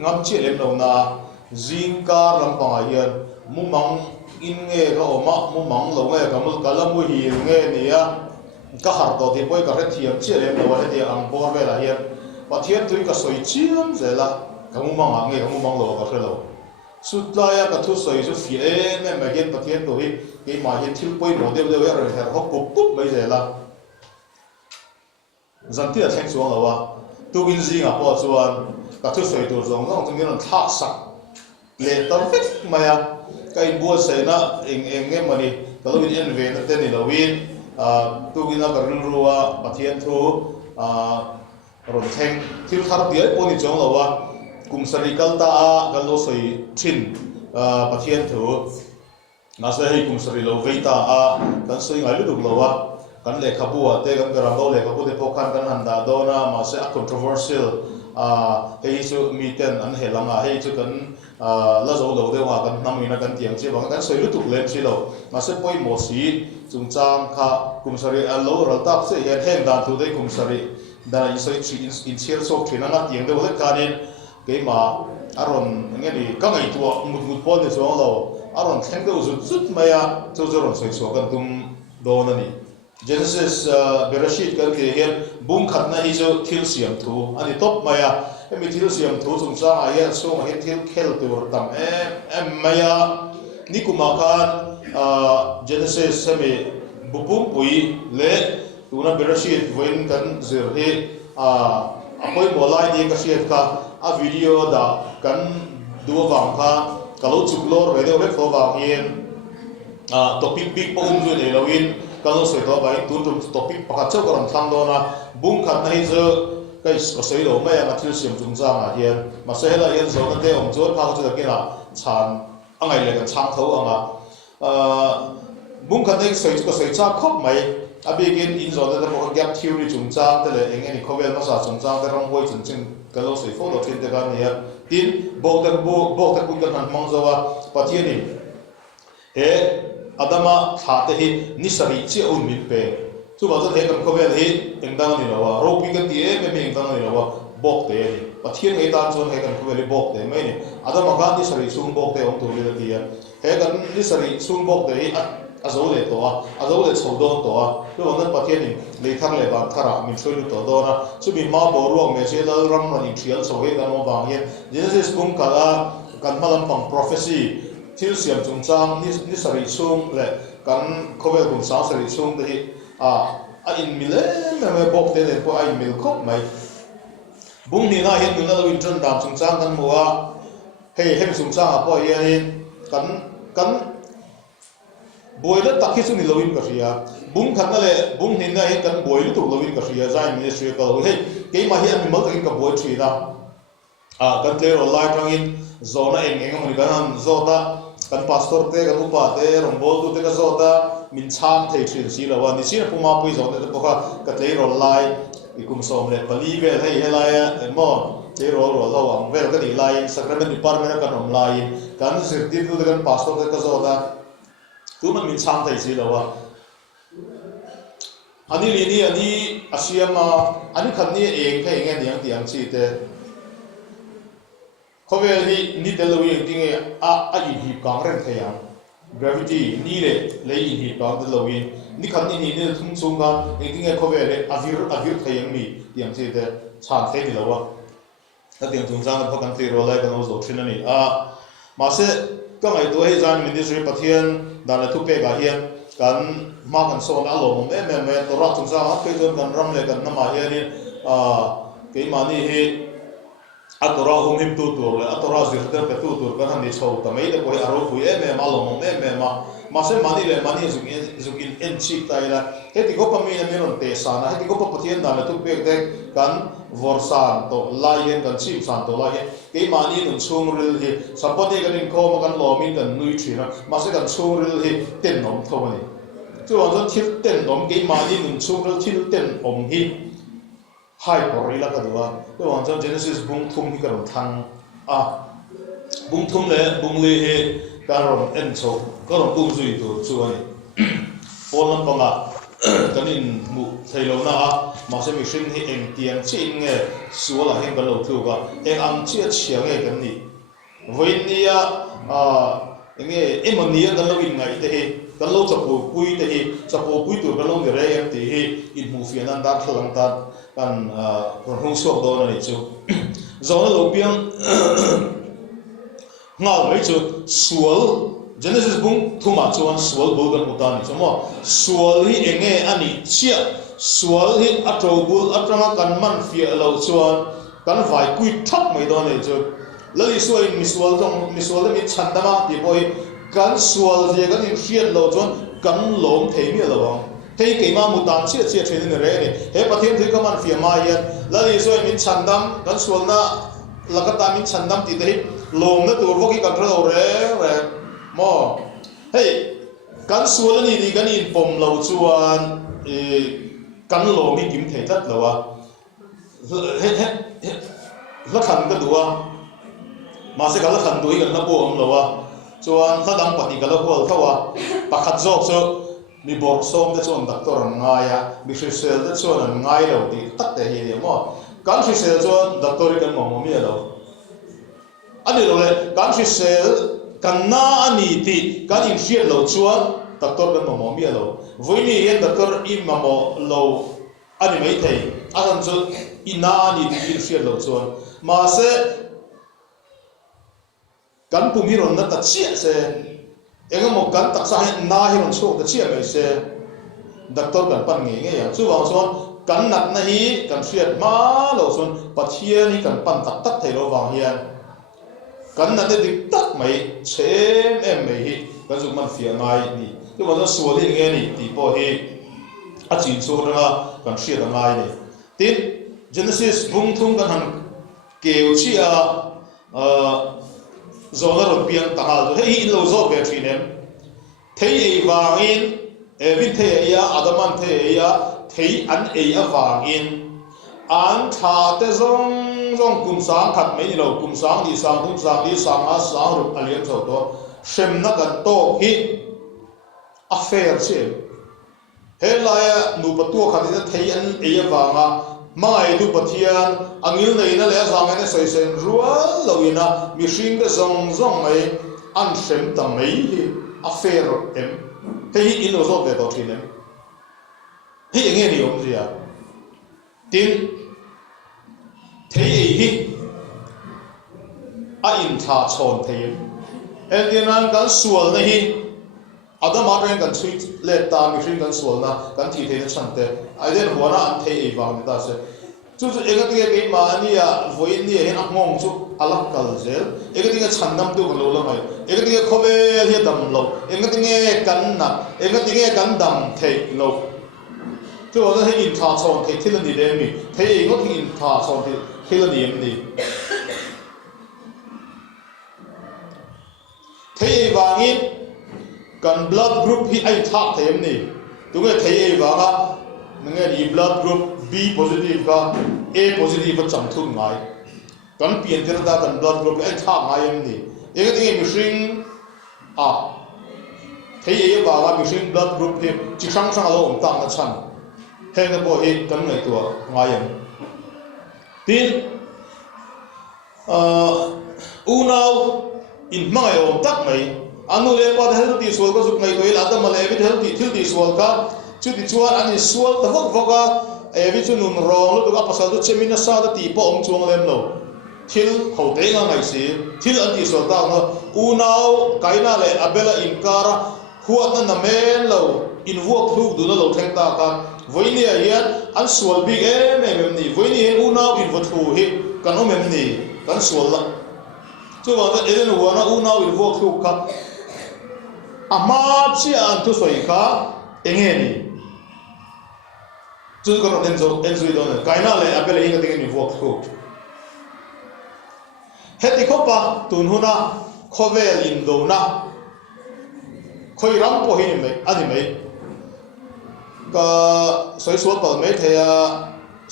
ngam chi lem lo na zingka lampang hian mumang in nge ka oma mumang lo nge kamul kalamu hi nge nia ka har to ti poi ka re thiam chi lem lo wa ti ang bor ve la hian pathian tui ka soi chiam zela kamumang nge kamumang lo ka hrelo sutlaya ka thu soi su fi me magen pathian to hi ke ma hian thil poi mo de de wa re her ho kup kup mai zela zanti a thleng chuang lo wa tu in zinga po chuan ka thu soi tur zong zong tingin tha sak le tar fik maya kai bua sei na eng nge mani kalo in en ve na te ni lowin tu gina ka ruwa pathian thu ron theng thil thar dia poni chong lowa kum sarikal ta a kalo soi thin pathian thu na se hi kum sari lo veita a kan soi ngai lu lowa kan le khabua te kan garam lo le khabu te pokhan kan handa dona ma se a controversial hei chu mi ten an helanga hei chu kan la zo lo de wa kan namina kan tiang chi bang kan soi lu tuk lem chi lo ma se poi mo si chung chang kha kum sari a lo ral tak se he theng dan thu dei kum sari da i soi chi in chiel so thina na tiang de le kanin ke ma aron nge ni ka ngai tu mut mut pon de so lo aron theng de zu zut maya chu zo ron soi so kan tum do na ni Genesis Bereshit kan ke hian bung khat na hi zo thil siam thu ani top maya emi thil siam thu chung cha a hian so ma hi thil khel tur tam em maya ni kuma khan Genesis semi bupum pui le tuna Bereshit voin kan zir hi apoi bolai ni ka siat ka a video da kan duwa wang kha kalau chuklor ve de ve fo wang hian topic big pom zu le lawin kalau soi to bai tun topic pakhat chau karam thang do na bung khat nei zo kai ko sei lo mai ma thil siam chung chang a hian ma se la hian zo na te om chol pha chu da kina chan angai le kan chang tho anga bung khat nei soi ko soi cha khop mai abegin in zo da mo gap theory chung chang te le eng ni khovel ma sa chung chang te rong hoi chung ching kalau soi fo lo tin te ga ni tin bo ta kun kan mang zo wa pathiani he adama thate hi nisari chi on min pe chu ba he kan khovel hi engdang ni lawa ro pi kan ti me engdang ni lawa bok te ni pathian he tan chon he kan khovel bok te mai ni adama ga nisari sum bok te om tu le ti he kan nisari sum bok te hi azo le to azo le chodon to chu ba pathian ni le thar le ba thara min choi lu to do na chu bi ma bo ruang me se dal ram ran thial so he kan mo bang ye Genesis kum kala kan malam pang prophecy thil siam chung chang ni sari chung le kan khovel kum sa sari chung de a in mile me bok te le po ai mil khop mai bung ni na hian tuna lo in tran dam chung chang kan mowa hei hem chung chang a po hian kan boiler takhi chu ni lo in ka ria bung khat na le bung ni na hi kan boiler tu lo in ka ria zai ministry ka lo hei ke ma hian mi mal takin ka boi thri da kan tle ro lai tang in zona eng mani kan zota kan pastor te kan upa te rombol tu te ka zota min cham thei thin si lawa ni sin puma pui zone te poka ka tlei ro lai ikum som le pali ve hei helaya emo te ro lo ang ver ka ni lai sacrament department kan om lai kan sirti tu kan pastor te ka zota tu man min cham thei si lawa ani li ni ani asiama ani khan ni eng thei nge niang tiang chi te khovel hi ni delowi tinge a hi kang ren thayang gravity ni le in hi kang delowi ni khan ni thum chung ga tinge khovel le avir thayang mi tiang che te chan the ni lawa ta tiang chung jang phakan ti ro lai kan zo thin ani ma se ka ngai to he jan ministry pathian dan la thu pe ga hian kan ma kan so na lo me to ra chung jang a pe jon kan ram le kan na ma hian ke ma ni hi atora humim tu tur atora zirter pe tu tur kan ni chho tamai de koi aro hui me malom me ma se mani le mani zugin en chi taila heti go pami ne ron te sana heti go pathian da tu pe de kan vorsan to lai kan chim san to lai ke mani nun chung ril hi sapode kan in ko kan lo min kan nui thina ma se kan chung ril hi ten nom tho ni chu wa thil ten nom ke mani nun chung ril thil ten om hi hai por ila ka duwa to wang chang Genesis bung thum hi karon thang bung thum le bung le he karon en so karon bung zui tu chu ani pon lam panga kanin mu thailo na mà sẽ mình sinh hi em tiền chỉ nghe số là hen cái lâu thu cả em ăn chia chia nghe cái này với nia nghe em mà nia cái lâu in ngày thế cái lâu chập bù quý thế chập bù quý tuổi cái lâu người em thì in mù phiền ăn đắt lắm ta kan còn hung suộc đó này chứ rồi nó lâu biếng ngào mấy chứ suol Genesis bung thuma chuan suol bul kan utani chamo suol hi enge ani chia suol hi atro bul atranga kan man fia lo chuan kan vai kui thak mai do ne chu lali suai mi suol mi chandama ti boy kan suol je kan in fiat lo chuan kan lom thei mi lo thei ke ma mutan chia chia thei ne re ne he pathian thei ka man fia ma hian lali suai mi chandam kan suol na lakata mi chandam ti dei lom na tur voki kan thro re mo hey kan sual ni di kan in pom lo chuan kan lo mi kim thei tat lo wa la khan ka duwa ma se ka la khan dui kan na po om lo wa chuan ta dang pani ka la hol thawa pakhat jok so mi bor som te chuan doctor ngaya mi sel te chuan ngai lo ti tak te hi mo kan sel chuan doctor kan mo mi lo ani lo le kan sel kan na ani ti kan in fiat lo chuan doctor kan mo mi lo voini yen doctor im mo lo ani mai thei asan chu ina ani ti in fiat lo chuan ma se kan pumi ron na ta chia se enga mo kan tak sa na hi ron chok ta chia mai se doctor kan pan nge nge ya chu wang chuan kan nat na hi kan fiat ma lo chuan pathian hi kan pan tak tak thei lo wang hian kan na dik tak mai chem em mai hi kan zu man fia ngai ni tu ma so li nge ni ti po hi a chin chu ra kan sia da ngai ni tin Genesis bung thung kan han keu chi a zona ro piang ta hal he in lo zo be thinem thei ei wangin evin thei ya adaman thei ya thei an ei a wangin an tha te zong kum sang khat mai lo kum sang di sang tum sang di sang a sang ru aliam so to shem na kan to hi affair che he la ya nu patu khat ni thei an ei a wanga mai du pathian angil nei na le sang ne soi sen rual lo ina mi hring de zong mai an shem ta mai hi affair em he hi in lo zo be to thinem hi nge ni om zia tin thei hi a in tha chon thei en dinan kan sual na hi adama ren kan chui le ta mi hring kan sual na kan thi thei na chante ai den huana an thei ei wang ta se chu ega tinga ke ma ani ya voi ni hen akmong chu alak kal zel ega tinga chandam tu kan lo la mai ega tinga khobe hi dam lo ega tinga kan na ega tinga kan dam thei lo chu wa he in tha chon thei thil ni le mi thei ngo thi in tha chon thei thil ni em ni thei ei wangin kan blood group hi ai thak them ni tu nge thei ei wa ha nge ni blood group B positive ka A positive ka cham thun ngai kan pian ter da kan blood group ai thak ngai em ni e ga mi hring a thei ei wa ga mi hring blood group hi chi sang sang lo om tang na chan he ga bo hi kan ngai tu ngai em tin unau in mangai om tak mai anu le pa healthy swal ka zuk ngai toil adam le evit healthy swal ka chu ti chuan ani swal ta vok voka evi chu nun rong lu ka pasal tu chemina sa da ti po om chuang lem lo thil ho te nga ngai si thil an ti swal ta no unau kaina le abela inkara huat na men lo in vok thu du na lo theng ta ka voini a hian an swal big em ni voini he unau in vot thu hi kan om em ni kan swal la chu wa da elen wa na unau in vok thu ka ama chi an tu soi ka enge ni chu ko den zo do na kaina le abela inga ding ni vok thu heti khopa tun huna khovel in do na khoi ram po hi mai ani mai ka soi sual pal mai thea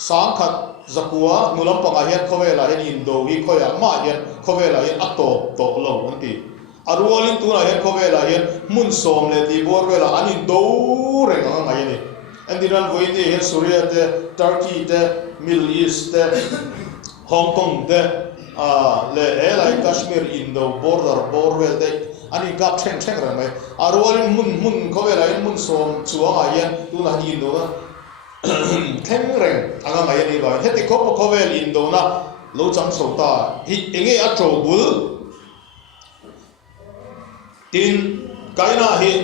sang khat zakua nulam panga hian khovela hian in do hi khoya ma hian khovela hian ato to lo anti arualin tu na hian khovela hian mun som le ti bor vela anin do renga ngai ni anh đi ra với đi Syria te Turkey te Middle East te Hong Kong te le lại Kashmir Indo border te anh gặp chen rồi mày rồi mun có vẻ là mun sôm chúa ai yên tu là Indo na thêm rèn anh ngay đi vào hết thì có vẻ Indo na lâu chăm sâu ta anh ấy ở chỗ bự tin cái na hi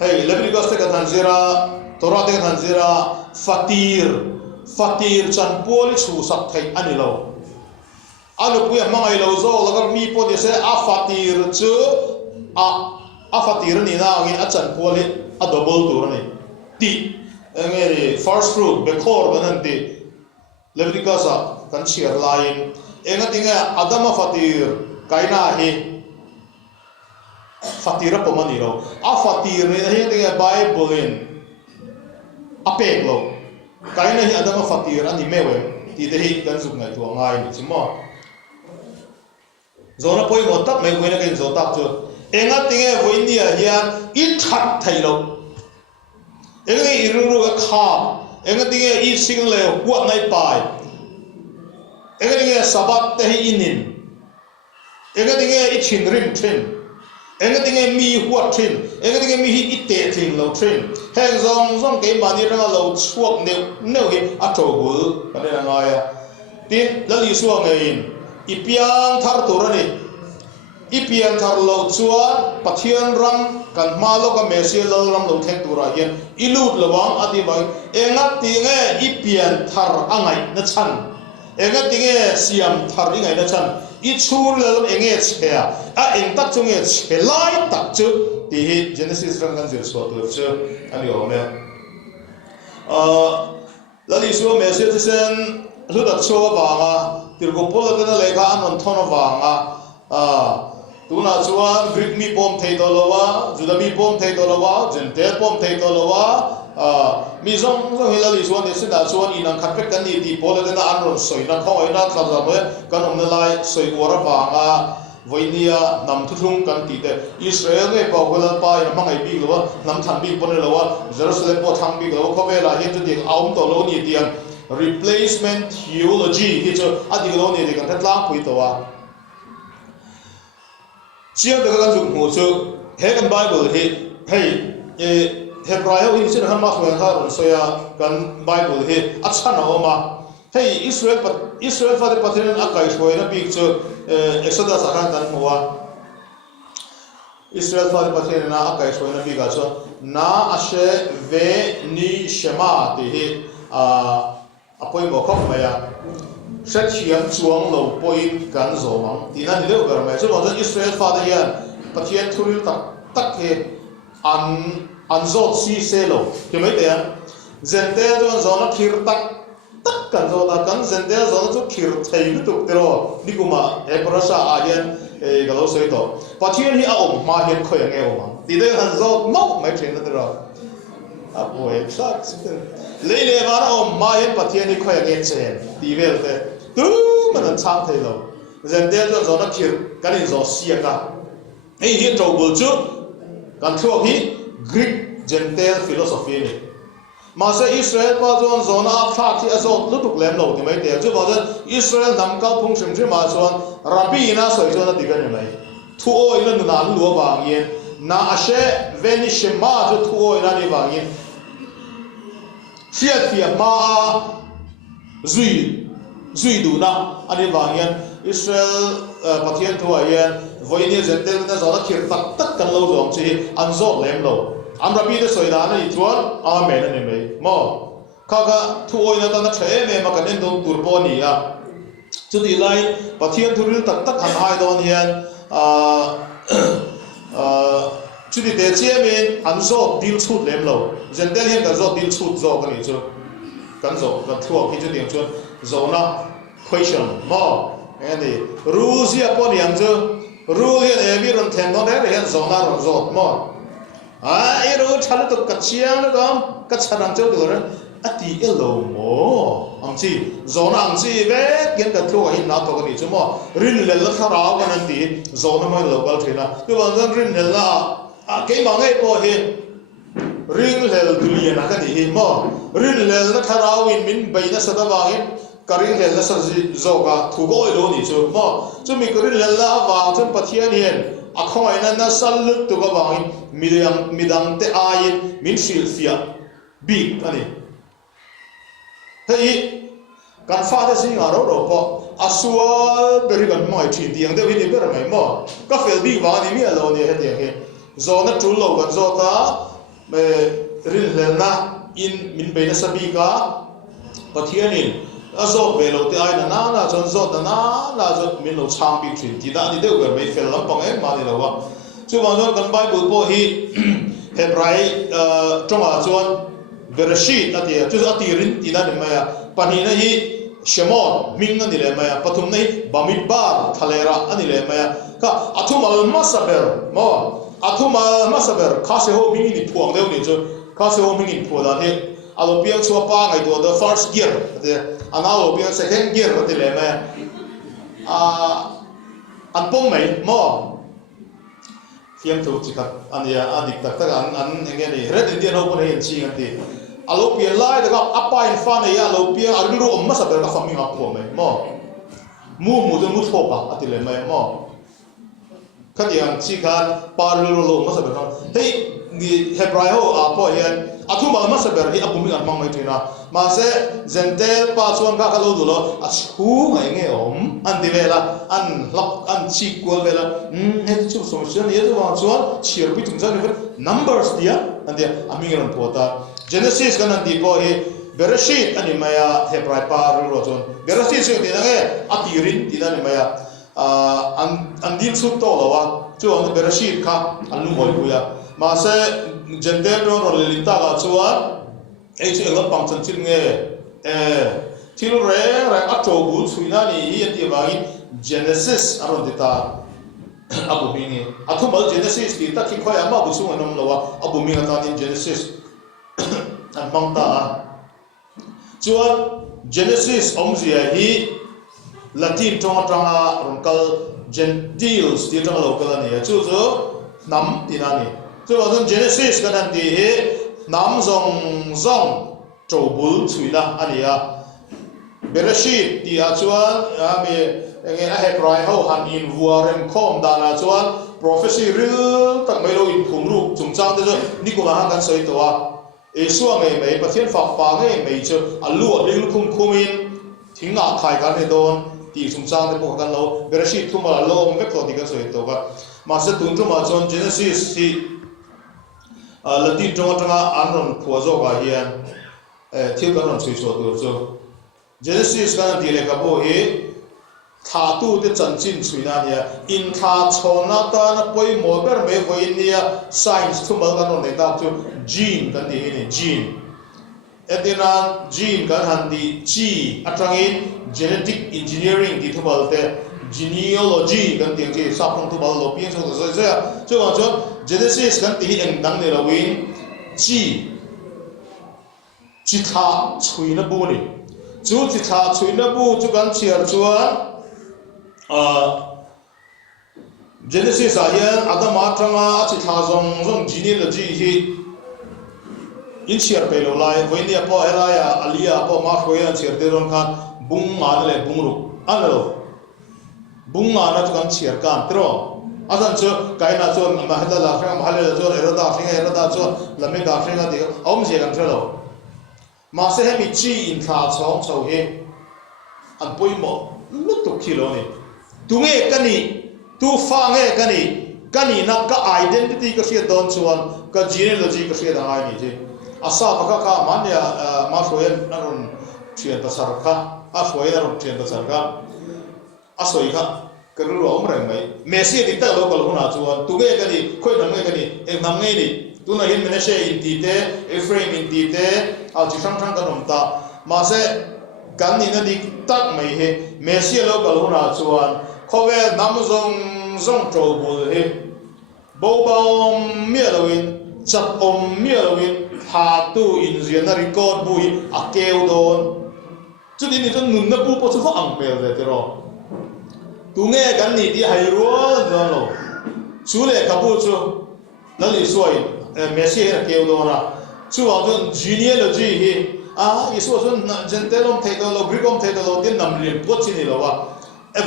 hey Leviticus te kan zira Torah te kan zira fatir chan poli chu sak thai ani lo alo puya mangai lo zo lagar mi po de se a fatir chu a fatir ni na ngi a chan poli a double tur ni ti ngeri first fruit be khor banan ti Leviticus kan chiar lain enga tinga adama fatir kaina hi fatira pomani lo a fatir ni hi tinga Bible in apek lo kaina hi adama fatir ani mewe ti de hi kan zuk ngai tu ngai ni chimo zona poi mo tak mai voina kan zo tak chu enga tinge voinia hian I that thai lo enga iruru ga kha enga tinge I sing le huat ngai pai enga tinge sabat te hi inin enga tinge I chin rim thin enga tinge mi huat thin enga tinge mi hi ite thin lo thin heng zong ke mani ranga lo chuak neu hi a to gu kan na ngai a tin la li suang ngein ipiang thar turani ipiang thar lo chuan pathian ram kan ma lo ka mesia lo ram lo thek tura hian ilut lawang ati bai enga tinge ipiang thar angai na chan enga tinge siam thar ingai na chan I chur le enge chea a eng tak chung e chelai tak chu ti hi Genesis rang kan zir so tu chu ani o me la li so message sen lu da cho ba nga tir go pol da le ka anon thon wa nga tu na chuan Greek mi pom thei do lowa Juda mi pom thei do lowa Gentile pom thei do lowa mi zong hilali chuan ni sin da chuan inang khat pek kan ni ti pol da anon soi na khoi na tla za me kan om na lai soi ora wa nga voinia nam thung kan ti te Israel ne pa gola pa ya mangai bi lo nam than bi pon lo wa Jerusalem po thang bi lo ko ve la he tu ding aum to lo ni tiang replacement theology hi chu adi lo ni de kan tla pui to wa chia de kan jung ho chu he kan Bible hi hey Hebrayo hi sin han ma khoi ha ron soya kan Bible hi achana oma hey Israel fa de pathen akai khoi na bi chu Exodus akan tan huwa Israel fa de pathen na akai khoi na bi ga chu na ashe ve ni shema ti hi apoi mo khop ma ya set chiang chuang lo point kan zo mang ti na ni le gar ma chu mo Israel fa de hian pathen thuril tak he an zot si selo ke mai te zente jo zona khir tak kan zo da kan zente zona chu khir thei tu tero nikuma e prasa ayan e galo sei to pathian hi a om ma hian khoi nge om ti de han zo mo mai chen na tero a boy sak sitin leile ba om ma hian pathian hi khoi nge chen ti vel te tu man chang thei lo zente jo zona khir kan in zo sia ka ei hi to bul chu kan thuak hi Greek Gentile philosophy ni ma se Israel pa zon zona apha thi azot lutuk lem lo ti mai te chu ba Israel nam kal phung sim ma chuan rabbi na soi chona digan ni mai thu o ina na lu wang yen na ashe venishma ju thu o ina ni wang yen fiat ma zui du na ani wang yen Israel pathian thu a yen voini Gentile na zona khir tak kan lo zong chi an zot lem lo am rabbi de soi da na I chuan amen ani mai mo kha thu oi na ta na the me ma kan endong tur po ni a chu ti lai pathian thuril tak han hai don hian chu ti de che men an zo dil chut lem lo Gentile hian ka zo dil chut zo kan ni chu kan zo kan thu ki chu ding chuan zo na question mo ani rules ya po ni ang chu rule hian every ron theng don re hian zo na ron zo mo iro chal to kachiang na dom kachanang chau tu ra ati elo mo angchi zona angchi ve gen ka thlo hin na to ni chumo rin le la thara ga nan ti zona mai local thina tu ban rin le la ke ma ngai po hi ring lel dulian ka ni hi mo ring lel na tharawin min baina sadawangin karing lel na sarji zoga thugo lo ni chu mo chumi karing lel la awang chum pathian hian akhoi na sallut tu ga wangin midang te ayin min silfia bi ani hei kan fa da sing aro ro po asua beri kan mai thi diang de wini ber mai mo ka fel bi wa ni mi alo ni he de he zo na tu lo kan zo ta me rin le na in min be na sabi ka pathianin azo be lo te ai na na chon zo ta na zo min lo chang bi thin ti da ni de ber mai fel lam pang e ma ni lo wa chu ma zo kan bible po hi hebrai tronga chuan bereshit ati chu ati rin ti na ni ma ya pani na hi Shemon ming ani le maya pathum nei bamidbar thalera ani le maya ka athumal masaber mo athumal masaber khase ho ming ni phuang deu ni chu khase ho ming in phula he alo piang chu pa ngai do the first gear de analo piang second gear ati le maya an pong mai mo fiam thu chi khat ania adik tak tak an nge ni red indian ho pun he chi ngan alo pian lai da apa in fa ne ya alo pian aru om masa ber ka fami ma ko mai mo mu de mu tho ka atile mai mo khadiang chi kan paru lo masa ber ka hei ni hebrai ho apo hian athu ma masa ber hi apumi an mang mai thina ma se zentel pa chuan ka lo du lo a chu ngai nge om an di vela an lak an chi ko vela he chu solution ye wa chuan chir pi tung jan numbers dia an dia amingan pota Genesis kan di po he Bereshit ani maya hebrai par ro chon Bereshit se ti nge atirin ti na ni maya an din su to lo wa chu an Bereshit kha an lu hoi buya ma se gender ro lita ga chuan e che lo pang chan chin nge thil re a to bu chuina ni hi ti wa Genesis aron dita abu mingi athu mal Genesis ti ta ki khoi ama bu chu anom lo wa abu minga ta ni Genesis an mangta chuan Genesis omzia hi Latin tonga ronkal Gentiles ti tonga local ani chu nam tinani chu an Genesis kan ti hi nam zong chobul chuina ania Bereshit ti a chuan me nge a hebrai ho han in vuarem khom dana chuan prophecy ril tak mai lo in khumru chungchang de ni ko ha kan soi to a e suang e mai pathian fa pa nge mai chu alu ling khum khumin thinga khai kan he don ti chungchang de po kan lo Bereshit thuma lo me ko ti kan soi to ga ma se tun ma chon Genesis ti Latin tonga anon phuazo ga hian thil kan ron chui so tu chu Genesis kan ti le ka bo he tha tu de chan chin chuina nia in tha chona ta na poi mo ber me voi nia science thumal kan ne ta chu gene kan ti ni gene edina gene kan han di chi atangin genetic engineering ti thumal te genealogy kan ti che sa phong thumal lo pian so so chu ma chu Genesis kan ti eng dang ne lo win chi tha chuina bu ni chu chi tha chuina bu chu kan chiar chuan Genesis ayan Adam atanga chi tha zong genealogy hi in chiar pe lo lai voinia po elaya alia po ma khoya chiar de ron khan bung ma le bung ru analo bung ma na kan chiar kan tro asan chu kaina chu ma hada la khang ma le chu erada chu lame ga khang de om je kan thelo ma se he mi chi in tha chong so he an poimo lu to kilo ni tunge kani tu fa nge kani na ka identity ka sia don chuan ka genealogy ka sia da ai ni je asa baka ka manya ma soyen aron chien ta sarka a soyen aron chien ta sarka asoi ka karu om reng mai mesi di ta local huna chuan tunge kani khoi nam nge kani e nam nge ni tuna hin Menashe in ti te Ephraim in ti te al chi sang ka nom ta ma se kan ni na di tak mai he mesi local huna chuan khowe nam zong tro bul he bobom mielowin chap mielowin ha tu in zian record bui akeu don chu ni chon nun na pu po chu ang mel de ro tu nge kan ni di hai ro don lo chu le ka bu chu na li suai Messi là kêu đồ na chú vào chọn genealogy hi Isu chọn gentelom thay đồ lo Greekom thay đồ tiên nằm liền quất xin đi lo wa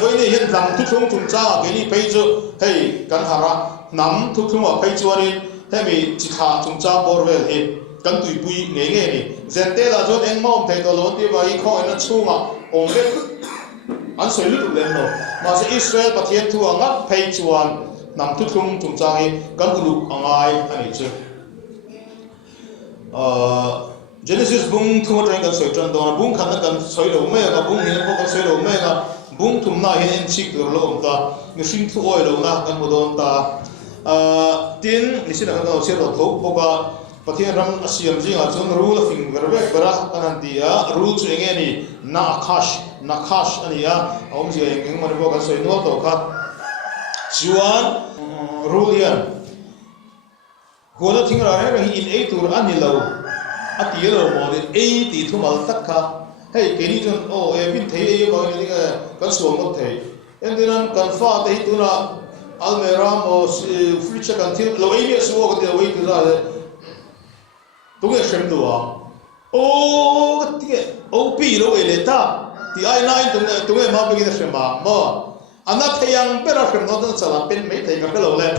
với này hiện nằm thu thung chúng ta cái này bây giờ hey căn hara nằm thu thung ở bây giờ này thế mình chỉ thà chúng ta bỏ về thì căn tùy bùi nghe nghe này gentel là chọn anh mong thay đồ lo thì vậy coi nó chung à ông biết anh soi lướt lên rồi mà sẽ Israel bắt hiện thu ngắt bây giờ nằm thu thung chúng ta cái căn lục anh ai anh ấy chứ Genesis bung thu một cái soi tròn đó bung khăn cái soi đầu mấy cái bung hiện có cái soi đầu mấy cái bung thùng na hiện chích rồi lo ông ta người sinh thu oil lo na cái một ông ta tin lý sinh là cái soi đầu thấu bộ cái bắt hiện ram asiam gì à chọn rule phim cái việc cái cái anh đi rule cho anh ấy nakash anh ấy ông gì anh ấy mà cái soi nó đâu cả chuan rule yan gọi là tiếng ra là in eight tour anh ấy lâu ati lo mo de e ti thu mal tak kha hey ke ni chon o e bin thei e ko ni ka suam mo thei en dinan kan fa te tu na almera mo future kan thil lo e ni suo ko de wei tu ra de tu ge shem do o ti o pi lo e le ta ti ai nai tu ge ma be ge shem ma mo ana theyang pe ra shem no tan sala pen me thei ka pe lo le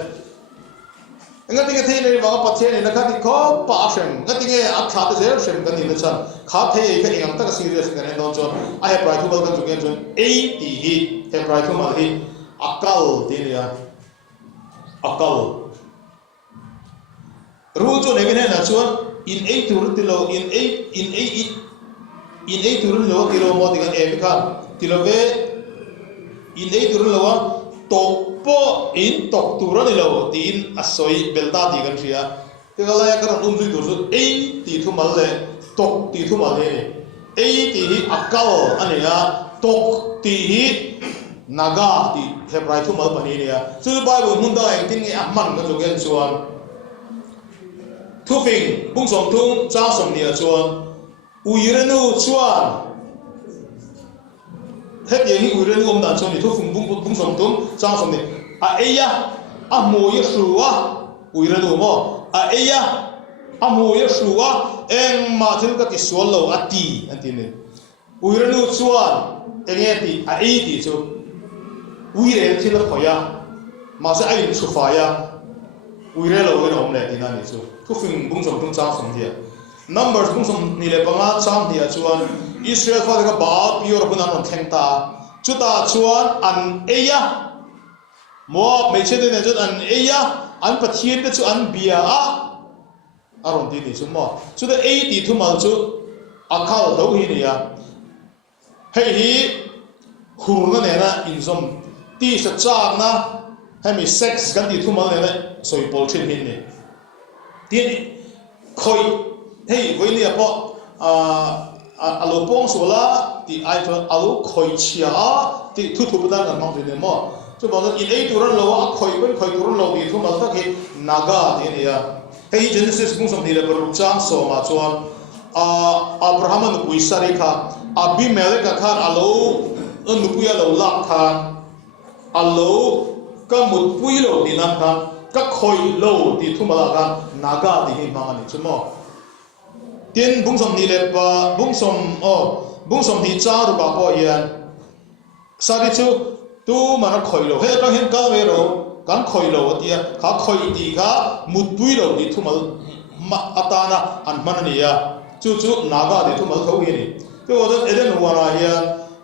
ngay tiếng thế này vào bắt thế này nó khác thì có ba xem ngay tiếng áp thắt thế xem cái này nó chăn khác thế cái anh ta cái serious cái này nó chọn ai hay phải thu vào cái chỗ cái chọn A thì hi hay phải thu mà hi akal thì này akal rule cho này là chọn in A tour thì lo in A tour lo thì lo một cái em khác thì lo về in A tour lo topo in tok tura ni lo tin asoi belta di kan ria ke gala ya kan umri tu so e ti thu mal le tok ti thu mal le e ti hi akal ani ya tok ti hi naga ti hebrai thu mal pani ria so the bible mun da eng tin nge amman ka jogen chuan thu phing bung som thung cha som nia chuan uirenu chuan hết những người dân ông đàn cho thì thuốc phun bung sòng tôm trang sòng này ấy ya mua ít sủa người dân đúng không ấy ya mua ít sủa em mà thêm cái số lâu anh ti này người dân chuan em nghe thì ấy thì cho người dân thì là phải ya mà sẽ ai số phải ya người dân lâu cái ông này thì nào này cho thuốc phun bung sòng tôm trang sòng thì numbers bung sòng này là bằng á trang thì chuan Israel fa ka ba pior buna non thengta chuta chuan an eya mo me chede ne jot an eya an pathian te chu an bia aron ti ni chumo chu da e ti thu mal chu akhal do hi ni ya hei hi hur na ne na inzom ti sa cha na hemi sex kan ti thu mal ne na soi pol thin min ni ti khoi hei voi ni apo alo pong sola ti ai cho alo khoi chia ti thu thu dan kan mang de mo chu ba in ei turan lo a khoi turan lo ti thu mal ta ki naga ti ni ya hei Genesis bung som ni le ru chang so ma chuan Abraham an pui sari kha Abimelech ka khan alo an pui alo lak khan alo ka mut pui lo ti nan khan ka khoi lo ti thu mal khan naga ti hi mang ani chu mo tiên bung som ni le pa bung som ni cha ru ba po yan sa ri chu tu ma na khoi lo he ka hen ka ve ro kan khoi lo tia kha khoi ti kha mut pui lo ni thu mal ma atana an man ni ya chu naga ni thu mal thau hi ni ke wo den eden wa na yan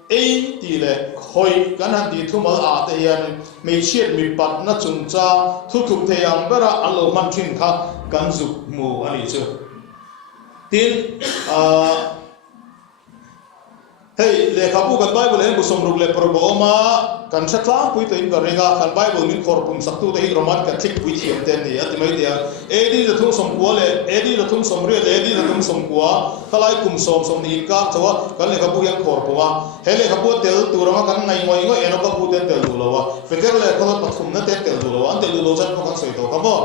e ti le khoi kan han ti thu mal a te yan me chiet mi pat na chung cha thu thu the yang bara alo man thin kha kan zu mu ani chu tin hey le khabu kan bible en busom ruk le proboma kan chatlang pui to in ka renga kan bible min korpum saktu te roman ka thik pui thiam ten ni atimai dia edi da thum som kwa le edi da thum som re edi da thum som kwa khalai kum som ni in ka chawa kan le khabu yang korpuma he le khabu tel turama kan nai ngoi ngoi eno ka pu ten tel du lawa feker le khala pathum na ten tel du lawa an tel du lo jan ko kan soi to ka mo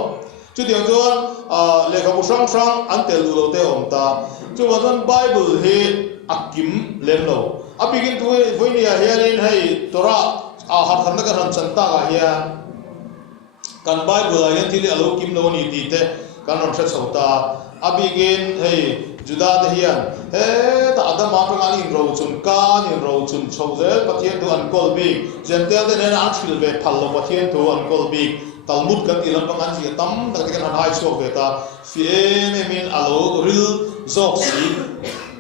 chu tiang chuan le khabu sang an tel du lo te om ta chu wan bible he akim lemlo apigin tu voi ni hianin hei tora har khan ka ran chanta ga hian kan bible hian thili alo kim lo ni ti te kan ron thret chota abigin hey juda de hian he ta adama panga in ro chun kan in ro chun chhozel pathian tu an kol bi gentle de nen an thil ve phal lo pathian tu an kol bi talmud kan ilam pangan fi tam ta kan hai so ve ta fi min alo ril zok si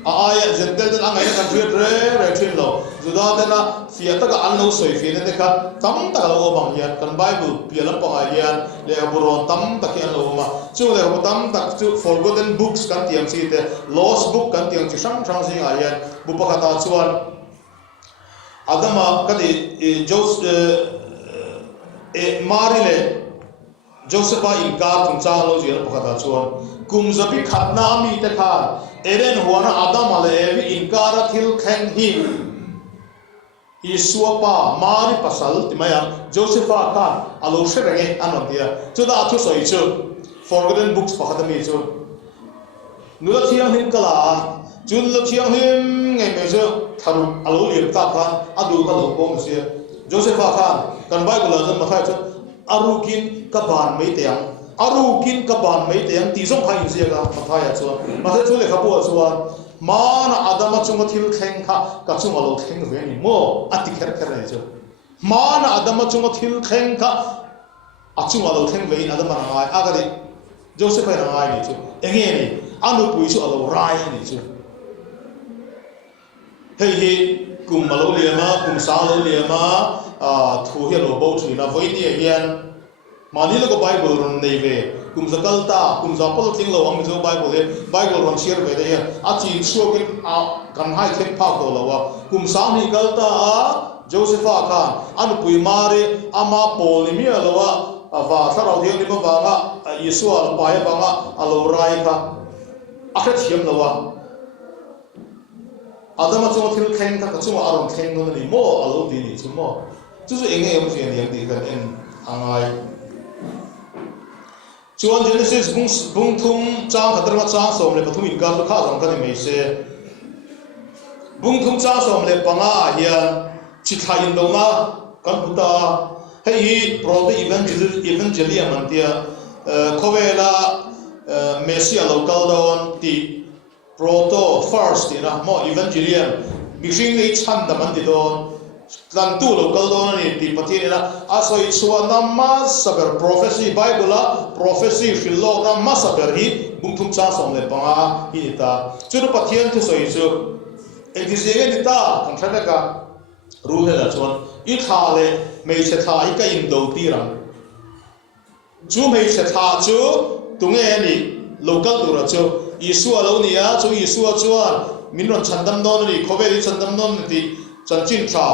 aya gentle de angai kan thret re thin lo juda de na fi ta ka an lo soi fi ne ka tam ta lo bang hian kan bible pialam panga hian le buron tam ta ki an lo ma chu le tam tak chu forgotten books kan tiam si te lost book kan tiang chi sang sang sing a hian bu pakata chuan adama kadi marile josepha inkar tung cha lo ji pakata chuan kum zapi khatna mi te kha eren huana adama le evi inkara thil khen hi isuapa mari pasal timaya josepha kan alo sherenge anotia chuda thu soi chu forgotten books pakata mi chu nula thiang hin kala chun la thiang hin ngai me chu tharu alo liam ta khan adu ka lo pom se josepha khan kan bible la ma khai chu arukin ka ban mai teang arukin ka ban mai teang ti song khai se ga ma khai chu ma se chu le kha po chu mana adama chunga thil kheng kha ka chunga lo kheng ve ni mo ati kher kher ne chu mana adama chunga thil kheng kha a chunga lo kheng ve adama ngai aga de joseph ai ngai ni chu enge ni anu pui chu alo rai ni chu hei hi kum malo le ma kum sa lo le ma thu he lo bo thina voi ni hian mani lo ko bible ron nei ve kum zakal ta kum zapol ting lo ang jo bible ron share ve de hian a chi chuo kin a kan hai thep pha ko lo wa kum sa ni kal ta josepha khan anu pui mare ama pol ni mi lo wa ava sarau de ni ba nga yesu al pa ya ba nga alo rai kha akha thiam lo wa adama chu thil khen ka chu aron khen no ni mo alo di ni chu mo chu chu enge em fian yang di kan en angai chuan genesis bung thum chang khatar ma chang som le pathum in ka kha jang ka ni me se bung thum chang som le panga hian chi thain do ma kan buta hei proto evangelium antia khovela mesia local don ti proto first ina mo evangelium mixing le chan da man ti don dan tu local don ni ti patin ina asoi chuan ma saber prophecy bible prophecy philo na ma saber hi bungthum cha som le panga hi ta chu pathian thu soi chu exige ni ta kan thada ka ru he la chuan I tha le mei se tha I ka in do ti rang chu mei se tha chu tunge ni local tu ra chu isu alo ni a chu isu chuan minron chandam don ni khobeli chandam don ni chan chin tha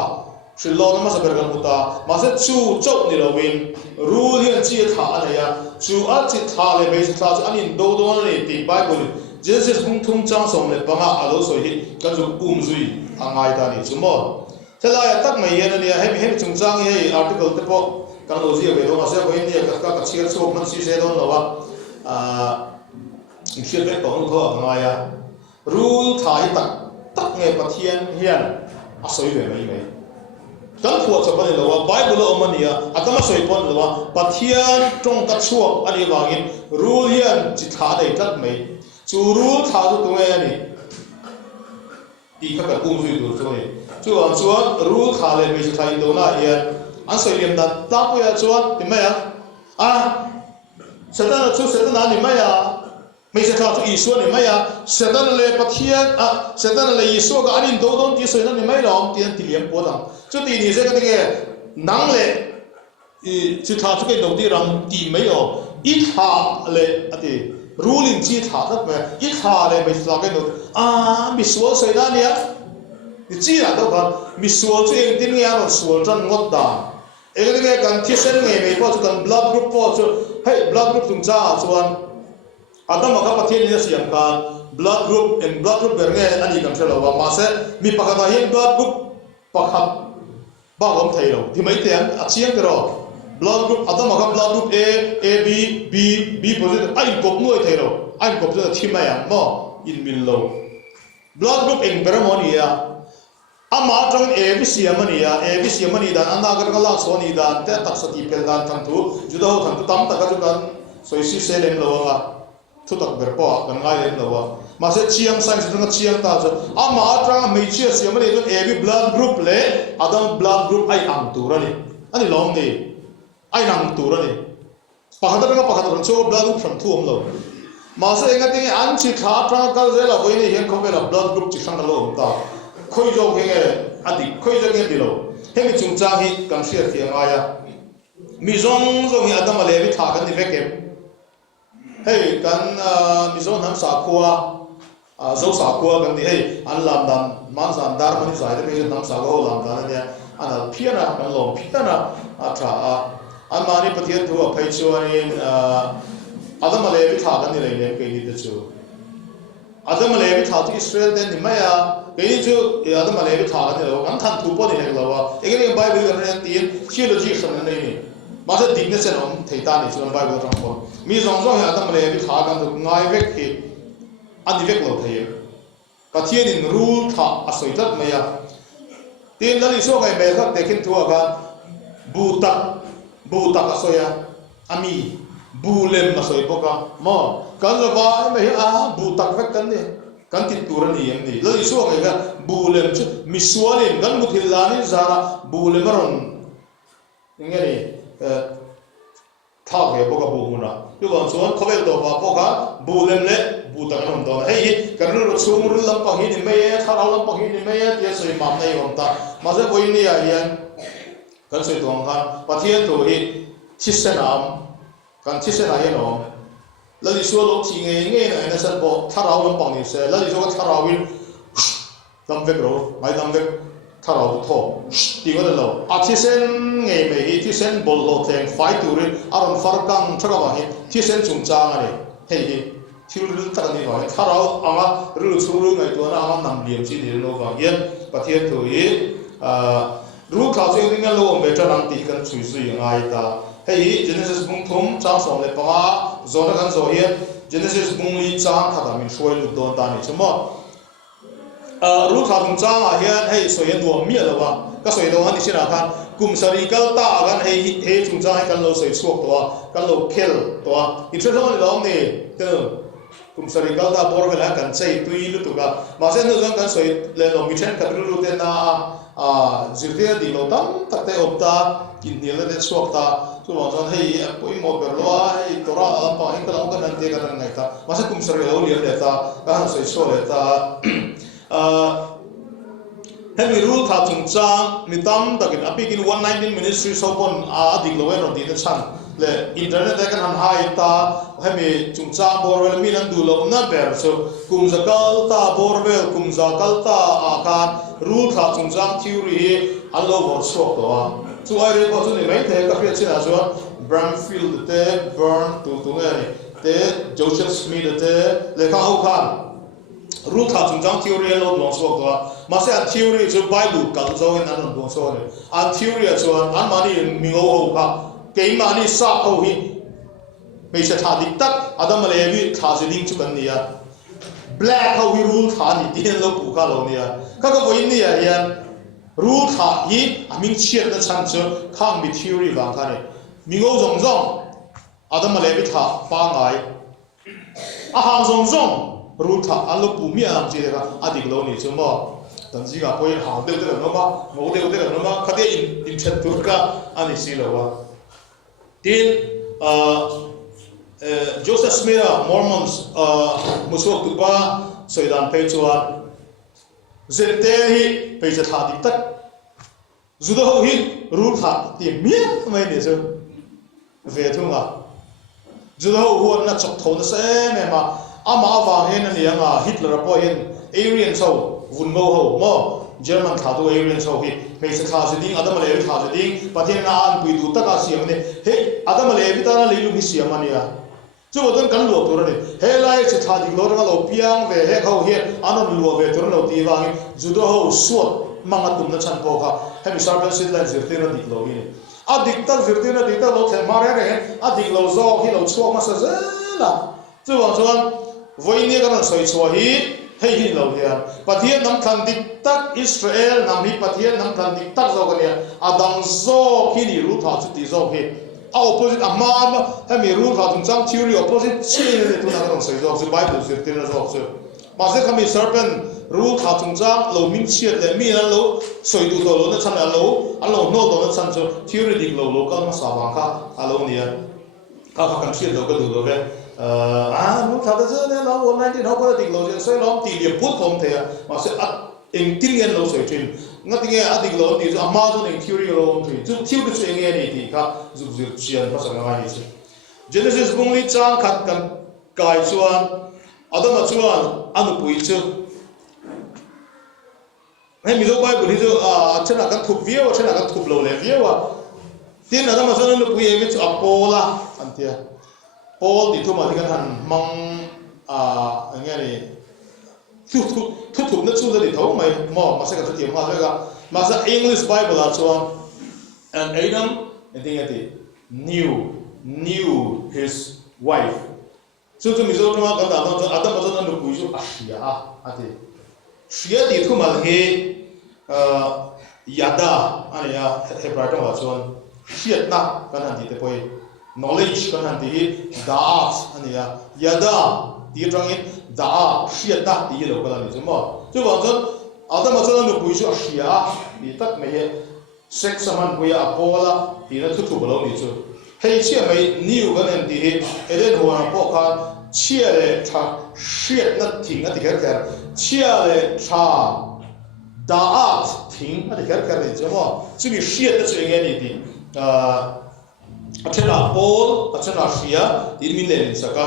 shilo na ma sa bergan buta ma se chu chok ni lo win ru hian chi tha ana ya chu a chi tha le mei se tha chu anin do do ni ti bible genesis bung thum chang som le panga alo so hi ka chu pum zui angai ta ni chu mo thela ya tak mai hian ani hem chung chang hi article te po kan lo ji ve do ma se ko ni ka chiar so man si se don lo wa shil be ko ko ngai ya rule thai tak nge pathian hian a soi ve mai mai kan phuat cha ban lo wa bible o mania atama soi pon lo wa pathian tong ka chuak ani wangin rule hian chi tha dei tak mai chu rule tha tu tu nge ani ti ka ka kum zui du chu ni chuan rule kha le me thai do na hian an soi liam da ta pu ya chuan ti mai a setan chu setan ani mai a me se tha chu isu ni mai a setan le pathian setan le isu ga anin do don ti soi na ni mai lom ti an ti liam po dang chu ti ni se ka te nang le chi tha chu ke do ti ram ti mai o I tha le ati ruling chi tha tak me I tha le me sa ke no mi sual soi da ni a ni chi la do ka mi sual chu eng tin ya ro sual chan ngot da eng ke kan thi sen nge me po chu kan blood group po chu hey blood group tung cha chuan adam ka pathian ni siam kan blood group and blood group ber nge ani kan thelo wa ma se mi pakata hin blood group pakhat ba lom thei lo thi mai tian a chiang ke ro blood group adam ka blood group a b positive ai kop noi thei lo ai kop chu thi mai ang mo in min lo blood group eng beramoni ya ama tang abc amani ya abc amani dan anda gar kala so ni dan te tak sati pel dan tham thu judo tham tam ta ka ju kan soi si se lem lo wa thu tak ber po kan ngai len lo ma se chiang sang se tang chiang ta cho ama atra me chi se ma le to ab blood group le adam blood group ai ang tu ra ni ani long ni ai nang tu ra ni pakhat ka pakhat ron cho blood group from thuam lo ma se enga ting an chi kha tra kal ze la voi ni hen khom la blood group chi sang lo ta khoi jo ke adi khoi jo ke dilo he mi chung cha hi kan share ti anga ya mi zong zong hi adam le bi tha kan ni veke hey kan mi zong nam sa khuwa zo sa khuwa kan ni hey an lam dan man san dar mani sai de mi nam sa go lam dan ne an phiana kan lo phiana a tha an mani pathian thu a phai chuanin adam le bi tha kan ni le ne ke ni de chu adam le bi tha tu Israel den ni maya ke ni chu adam le bi tha kan ni lo kan than thu po ni le lo wa e ke ni bible kan ne tin theology san ne ni ma se dik ne se nom thei ta ni chu bible tang po mi zong zong adam le bi tha kan tu ngai vek hi an ni vek lo thei ka thien in rule tha a soi tat maya tin la li so ngai me khak te khin thu ka bu tak a soya ami bulem na soi boka mo kan la ba me a bu tak vek kan ni kan ti turan ni em ni lo isu ngai ga bulem chu misualin kan muthilani zara bulemaron ngeri tha ge boka bu muna yu ban suan khobel do ba boka bulem le bu tak ron do hei kan ru sumur lam pa hi ni me thara lam pa hi ni me ya soi mam nei om ta ma se boi ni ya hian kan soi tong khan pathian to hi chisenam kan chisen ai no la li so lo thi nge na san bo tharau lam pang ni se la li so ka tharau win dam vek ro mai dam vek tharau tho ti go lo a chisen nge me hi chisen bol lo teng fai tu ri aron far kang thara ba hi chisen chung chang ani hei hi thil ru ta ni ba tharau anga ru su ru ngai to na am nam liam chi ni lo ba yen pathian tu hi ru kha se ring lo om better ang ti kan chui su ngai ta hey Genesis bung thum chang som le panga zona kan zo hian Genesis bung li chang kha da min shoi lu don ta ni chuma ru kha thum chang a hian hey so hian du mi la wa ka soi do ani sira khan kum sari kal ta gan hey chung chang kan lo soi chuak to kan lo khel to I thre thon lo ni te kum sari kal ta bor vela kan chei tui lu tu ka ma se no zon kan soi le lo mi chen ka lu te na zirtia di lo tam tak te opta kin ni le de chuak ta tu long zon hei poi mo ber lo hei tora am pa hin ka lo kan te kan ngai ta ma se kum sari lo lian le ta ka han soi so le ta hemi ru tha chung chang mi tam takin apikin 119 ministry sopon a dik lo wen ron di chan le internet kan han hai ta hemi chung chang borwel mi nan du lo na ber so kum zakal ta borwel kum zakal ta akan ru tha chung chang theory allo bor sok to chu ai re ko chu ni mai the ka phe china so Bramfield te Burn tu ngai te Joseph Smith te le ka au khan ru tha chung chang theory lo long sok to ma se theory chu Bible kal zo in an long so ne a theory chu an mani mi ho ho ka ke mani sa ho hi me se tha dik tak adam le bi tha je ding chu kan ni ya black ho hi rule tha ni ti lo pu ka lo ni ya ka ka boin ni ya yan rule tha hi aming chiat na chan chu khang mi theory wang kha ne mi ngo zong zong adam le bi tha pa ngai a hang zong zong rule tha an lo pu mi am chi de ka adik lo ni chu mo dan ji ga poi ha de no ma mo de no ma khade in chat tu ka ani si lo wa tin Joseph Smith Mormons musok tu pa soidan pe chuan zete hi pe cha tha dik tak zudo hi ru tha ti mi mai ne so ve thunga zudo huan na chok thon se me ma ama wa hen ni anga Hitler po hen Aryan so vun mo ho mo German tha tu Aryan so hi pe cha tha se ding adam le tha se ding pathian na an pui du ta ka siam ne he adam le bi ta na le lu hi siam ania chu don kan lo tur ne he lai chi tha dik lo ra lo piang ve he khau hi anon lo ve tur lo ti wang judo ho suat manga tum na chan po kha he mi sarban sit lai zirte na dik lo ni a dik ta zirte na dik ta lo the mare re a dik lo zo hi lo chuak ma sa la chu wang chuan voi ni kan soi chua hi hei hi lo hian pathian nam than dik tak Israel nam hi pathian nam than dik tak zo kan ya adang zo hi ni ru tha chu ti zo hi opposite ama hemi rule kha tung chang theory opposite chi ne tu na ka dong sei zo Bible zir tin zo zo ma se kami serpent rule kha tung chang lo min chiat le mi na lo soi du do lo na chan lo no do na chan zo theory dik lo kal ma sa bang kha alo nia ka kan chiat lo ka du do ve nu tha da zo ne lo online ti ho ko dik lo je soi lo ti le put kom the ma se in tin lo soi chin ngati nge adik lo ti zo ama zo ne theory lo ti zu tiu de che nge ni ti kha zu zir chian pa sa nga ni che Genesis bung li chang khat kan kai chuan adam chuan anu pui chu he mi zo Bible hi zo chana kan thup viawa chana kan thup lo le viawa tin adam chuan anu pui e chu apola antia Paul ti thuma kan han mang nge ni thu na chu da thau mai mo ma sa ka ti ma ga ma sa English Bible a chuan and Adam I think ati knew his wife so to mizo ma ka da adam ma sa nu ku ju ashia ati shia ti thuma he yada ania hebra ta wa chuan shia na kan han ti te poi knowledge kan han ti da ania yada ti trang in da shia da ti lo ka ni chu mo chu wa chuan adam ma sa nu ku ju ashia ni tak me he sex saman puya apola ti na thu lo ni chu hei chia mai new kan an ti he eden ho na po kha chia le tha shia na thing na ti ka chia le tha da thing na ti ka ni chu mo chu ni shia ta chu nge ni ti achana pol achana shia ti min le ni saka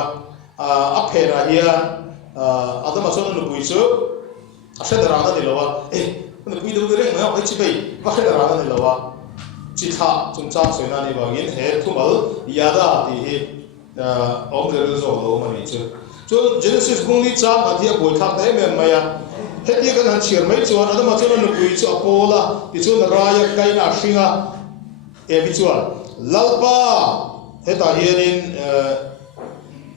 a phera hian adam ma so nu pui chu asha da ra ni lo wa 근데 그이도 그래 뭐야 같이 배 확실히 알아는 일로와 지타 좀 짝소이나 니 방인 해 투말 야다 디 엄들을 저로 많이 저 제네시스 공리 짝 어디에 보이탁 되면 뭐야 해디가 한 치얼 저 하나 맞으면 누구이 저 아폴라 이저 라야 카이나 싱아 에비추얼 랄파 해다 히에린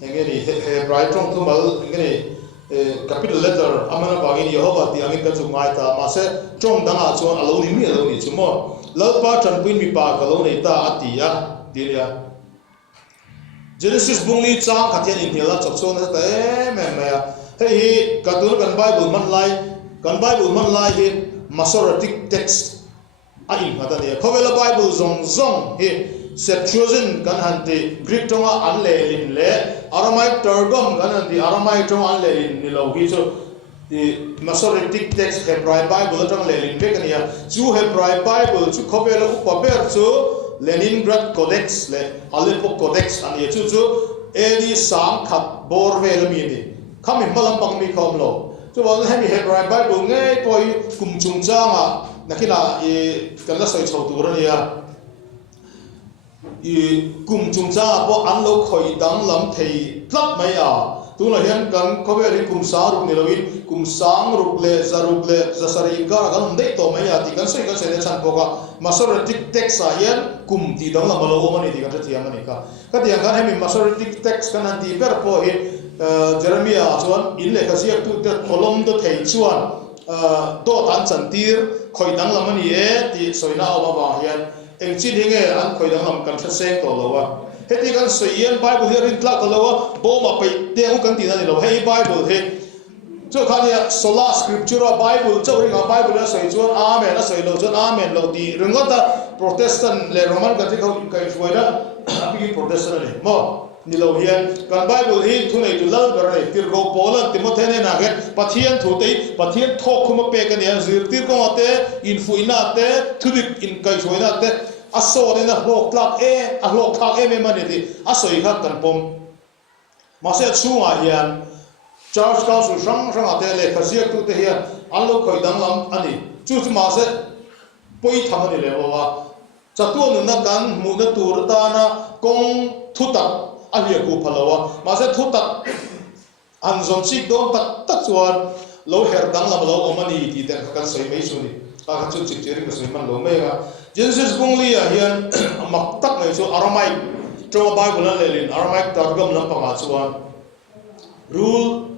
에게리 해 브라이트롱 투말 에게리 capital letter amana bangin Yehova ti angin ka chungai ta ma se chong danga chon alo ni chumo lalpa chan puin mi pa ka lo nei ta atia dilia Genesis bungni chang khathian in hela chok chon ta me hei ka dur kan Bible man lai hi Masoretic text a in hata ne khowela Bible zong hi Septuagint kan hanti Greek tonga anle lin le Aramaic Targum kan hanti Aramaic tonga anle lin ni lo hi so the Masoretic text Hebrew Bible tong le lin be kan ya chu Hebrew Bible chu khobela upaber chu Leningrad Codex le Aleppo Codex an ye chu edi sam khat bor vel mi ni khami malam pang mi khom lo chu wal hemi Hebrew Bible nge poi kum chung changa nakina e kan la soi chho tu ran ya kum chung cha po an lo khoi dang lam thei tlap mai tu la hian kan khobe ri kum sa ru ni loin kum sang ru le zasari ka kan dei to mai ti kan sei ne chan po ka Masoretic text a hian kum ti dang lam lo mani ti kan thiam ani ka tiang kan hemi Masoretic text kan ti per po hi Jeremiah chuan in le ka siak tu te kolom do thei chuan do tan chan tir khoi dang lam ani ti soina aw ba hian eng chi dinge an khoi dang lam kan tha seng to lo wa heti kan soian Bible here in tlak lo wa bo ma pe te u kan ti na ni lo hei Bible he cho khania sola scriptura Bible cho ring Bible la soi chuan amen la soi lo chuan amen lo ti ringota Protestant le Roman Catholic kai fuera bi Protestant le mo ni lo hian kan Bible hi thunei tu lal ber nei tir go pola Timothy ne na ge pathian thu tei pathian thok khuma pe kan ya zir tir ko ate in fuina te thudik in kai fuina te aso ne na hlok tlak a hlok thak me mani ti asoi khat kan pom ma se chunga hian Church Council sang ate le khasiak tu te hian an lo khoi dang lam ani chu ma se poi thamani le wa chatu na kan mu na tur ta na kong thutak ahia ku phalawa ma se thutak an zom chik dom tak chuan lo her dang lam lo omani ti te kan soi mai chu ni ka chu chik cheri ka soi man lo me ga Genesis bungli a hian mak tak ngai chu Aramaic tro Bible la lelin Aramaic targum lam pa ma chuan rule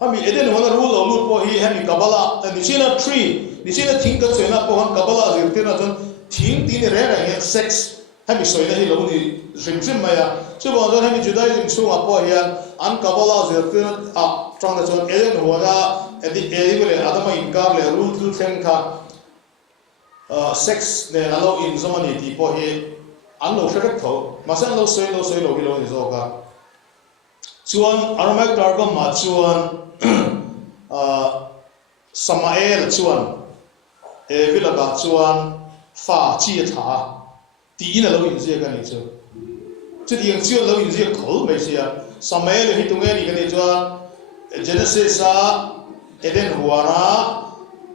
hami eden wana rule lo lut po hi hami kabala ni china 3 ni china thing ka chena po han kabala zirtina chon thing ti ne re re sex ให้มีสวยนะที่เรานี่ริมริมมาอ่ะช่วยบอกว่าให้มีจุดได้ริมช่วงอ่ะพอเฮียนอันกับว่าเสือคืออ่ะตรงนั้นส่วนเอเดนหัวนะเอดีไปเลยอาตมาอินการเลยรูทูเซนค่ะเซ็กซ์เนี่ยเราอินสมัยนี้ที่พอเฮียอันเราเฟรกเขามาเส้นเราสวยเราที่เราอินโซกะชวนอารมณ์กลางก็มาชวนสมัยชวนวิลกาชวนฟ้าชีถาตีน่ะเราอินเสียกันนี่ชัวจุดยังชวนเราอินเสียเขาไม่เสียสมัยเราที่ตรงนี้กันนี่ชวนเจเนซิสเอเดนหัวนะ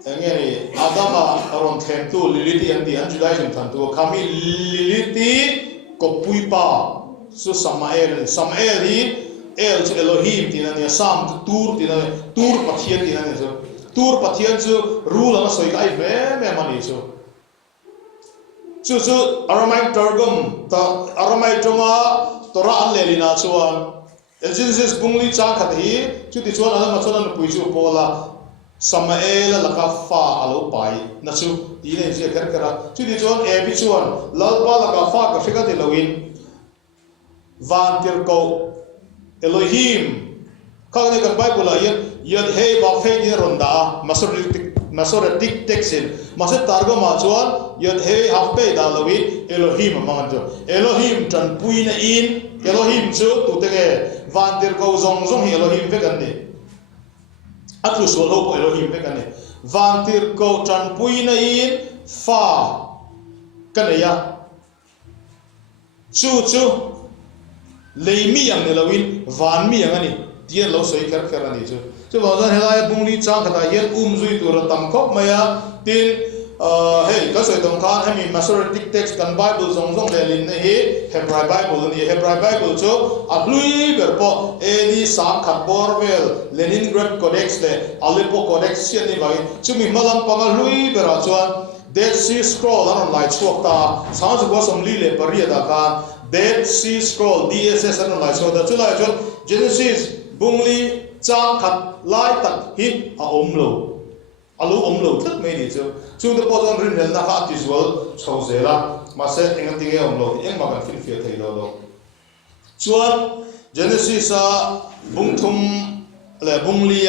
อย่างเงี้ยนี่อาดัมอารมณ์เทนตัวลิลิตีอันที่อันจุดได้ถึงทันตัวคำนี้ลิลิตีก็ปุยป้าสุสมัยนี่เอลจะเอโลฮิมที่นั่นเนี่ยซามตูร์ที่นั่นตูร์ปัทเทียนที่นั่นเนี่ยตูร์ปัทเทียนจะรู้แล้วนะสวยกันไอ้แม่มันนี่จู่อารามายตร์กมแต่อารามายจงอ่ะตัวร้านเลลินาชวนเอเจนซี่บุ้งลีจ้าขัดฮีจู่ที่ชวนอะไรมาชวนนั่นปุยจู่โพล่าสมัยละลักฟ้าอาลูไปนั่นจู่ที่นี่จะเกิดกันจู่ที่ชวนเอพิชวนลาบ้าลักฟ้ากับฟิกาติลวินวันที่เราเอโลฮิมข้างในกันไบเบิลยันเฮย์บัฟเฟดินรอนดามาสอร์ติกเท็กซินมาเสตาร์กมาชวนยันเฮย์ฮัฟเปดาลวินเอโลฮิมมันจู่เอโลฮิมจันปุยนอินเอโลฮิมจู่ตุเตเกวันที่เราซงเอโลฮิมเวกันนี่อัตลุสวลโลกเอโลฮิมเวกันนี่วันที่เราจันปุยนอินฟ้ากันเลยะจู่เลยมีอย่างนี้เราวินวันมีอย่างนี้เดียนเราสวยแค่นี้จู่บอกว่าเฮลัยบุ้งลีจ้างขนาดเย็นจุยตัวเราตั้มคบมาอ่ะทีนเฮ้ยก็สวยตรงข้ามให้มีมาสอร์ติกเท็กซ์กันไบเบิลซงเดลินนี่เฮบรายไบเบิลนี่เฮบรายไบเบิลจู่อัพลุยเบอร์ปอเอดีสามขัดบอร์เวลเลนินกราดโคเด็กซ์เลยอัลเลโปโคเด็กซ์เช่นนี้ไปจู่มีมาลังปังลุยเบอร์จวนเดดซีสครอลแล้วนั่นไลท์สวกตาสามสิบกว่าสมลีเลยปริยดาการ Dead Sea Scroll DSS นั่นหลายส่วนแต่จุดหลายจุด Genesis บุ้งลีจ้างขัดไล่ตัดหินอมโลอาลูอมโลทัดไม่ดีจู่จู่ที่พอตอนริมเห็นนะครับ visual ชาวเซล่ามาเสร็จเองที่เงี้ยอมโลเองมากันฟิลฟิลที่เราส่วน Genesis บุ้งทุ่มและบุ้งลี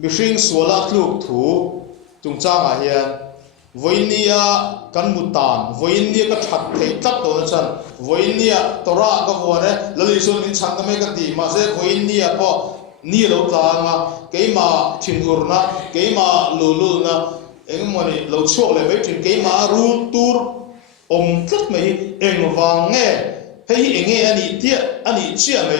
มีสิ่งสวลักลูกถูจงจ้างอาเฮียวันนี้กันมุตานวันนี้ก็ทัดเทตัดตัวนั้นวันนี้ตัวรักก็วันนี้แล้วลิซุนนินชันก็ไม่กันดีมาเสกวันนี้พอนี่เราตางอ่ะเกี่ยมาทิ้งอุรนะเกี่ยมาลูนะเอ็งมันนี่เราช่วยเลยไปถึงเกี่ยมารูตูร์ตัดไม่เอ็งวางเงี้ยให้เอ็งเงี้ยอันนี้เชื่อไหม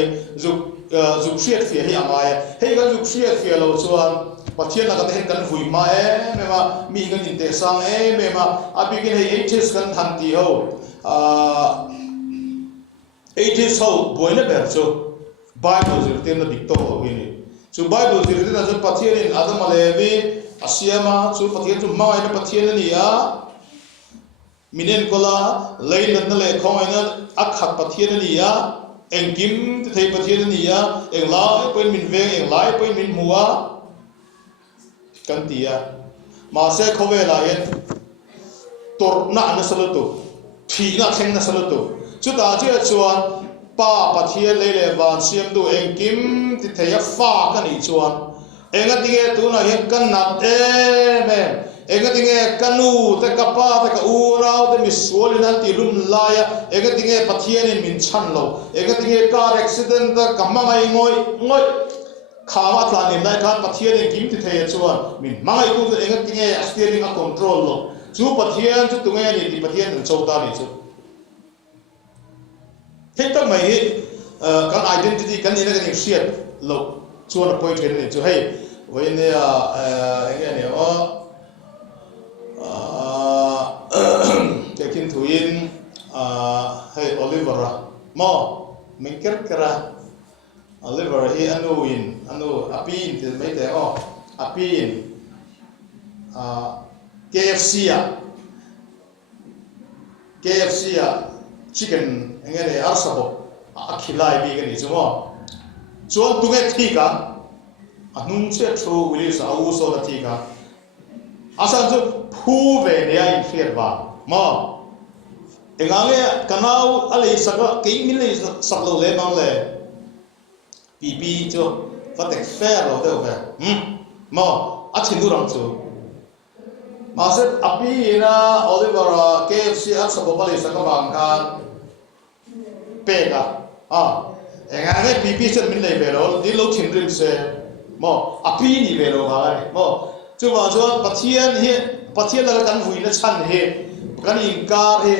จุกเสียดเสียให้อะไรให้กันจุกเสียดเสียเราชวนปัจจัยนักเตะกันหุ่ยมาเมื่อมามีกันอินเตอร์สังเมื่อมาอาบิกินให้เอชกันทันทีเขาเอชเขาบ่อยนะแบบจู่ไบเบิลสื่อเต็มนะบิ๊กโตเขาวินี่จู่ไบเบิลสื่อเต็มนะจู่ปัจจัยนี้อาดัมมาเลวีอาเซียมาจู่ปัจจัยจู่มาไอ้ปัจจัยนี้อ่ะมินเอ็นโคลาเลยนั่นเลยเขาไอ้นั่นอักขัดปัจจัยนี้อ่ะเอ็งกิมที่ไทยปัจจัยนี้อ่ะเอ็งไล่เป็นมินเวงเอ็งไล่เป็นมินหัวกันตีอ่ะมาเสกเขาเวลาเห็นตัวหน้านั่นสลุตุผีหน้าแข็งนั่นสลุตุจุดอาเจียชวนป้าปะเทียนเลยวันเสียมดูเองกิมติดเทียฟ้ากันอีชวนเองก็ติเงตัวน่ะเห็นกันนัดแม่เองก็ติเงกันนูแต่กับป้าแต่กับอูเราแต่มีสวนนั่นที่รุ่มลายเองก็ติเงปะเทียนมินชันโลเองก็ติเงการอุบิเหตุแต่กับมาไม่ง่อยข้ามาทานได้การปะเทียนกิมติเทียชวนมินมาไอ้ตัวเองก็ติเงสเตียริงคอนโทรลโลจู่ปะเทียนจู่ตัวเองนี่ปะเทียนโจตานี่จู่เห็นตั้งไหมการ identity กันนี่นะกันนี่เสียดโลชวนไปเทนนี่จู่ให้วันนี้อย่างเงี้ยเนี่ยจะกินถุยนให้โอลิเวอร์มอมิงเกอร์กระโอลิเวอร์ให้อันนู้อาปีนที่ไม่แต่อาปีนKFC อ่ะ chicken อย่างเงี้ยเนี่ยอาร์ซับอักขิลายบีกันนี่ใช่ไหมชวนตุเกที่กันอันนู้นเชื่อชูวิลิสอาวุโสละที่กันอาศัยจู่ผู้เวเนียอินเฟียร์บ้ามาเอ engange kanau alei saka ke min le saklo le mang le pp cho fatek fair lo de ve mo a chindu rang chu maset api na Oliver KFC at sa bobali sa kabangkan pega engange pp chen min le ve lo di lo chin rim se mo api ni ve lo ba mo chu ba cho pathian la kan vui na chan he kan inkar he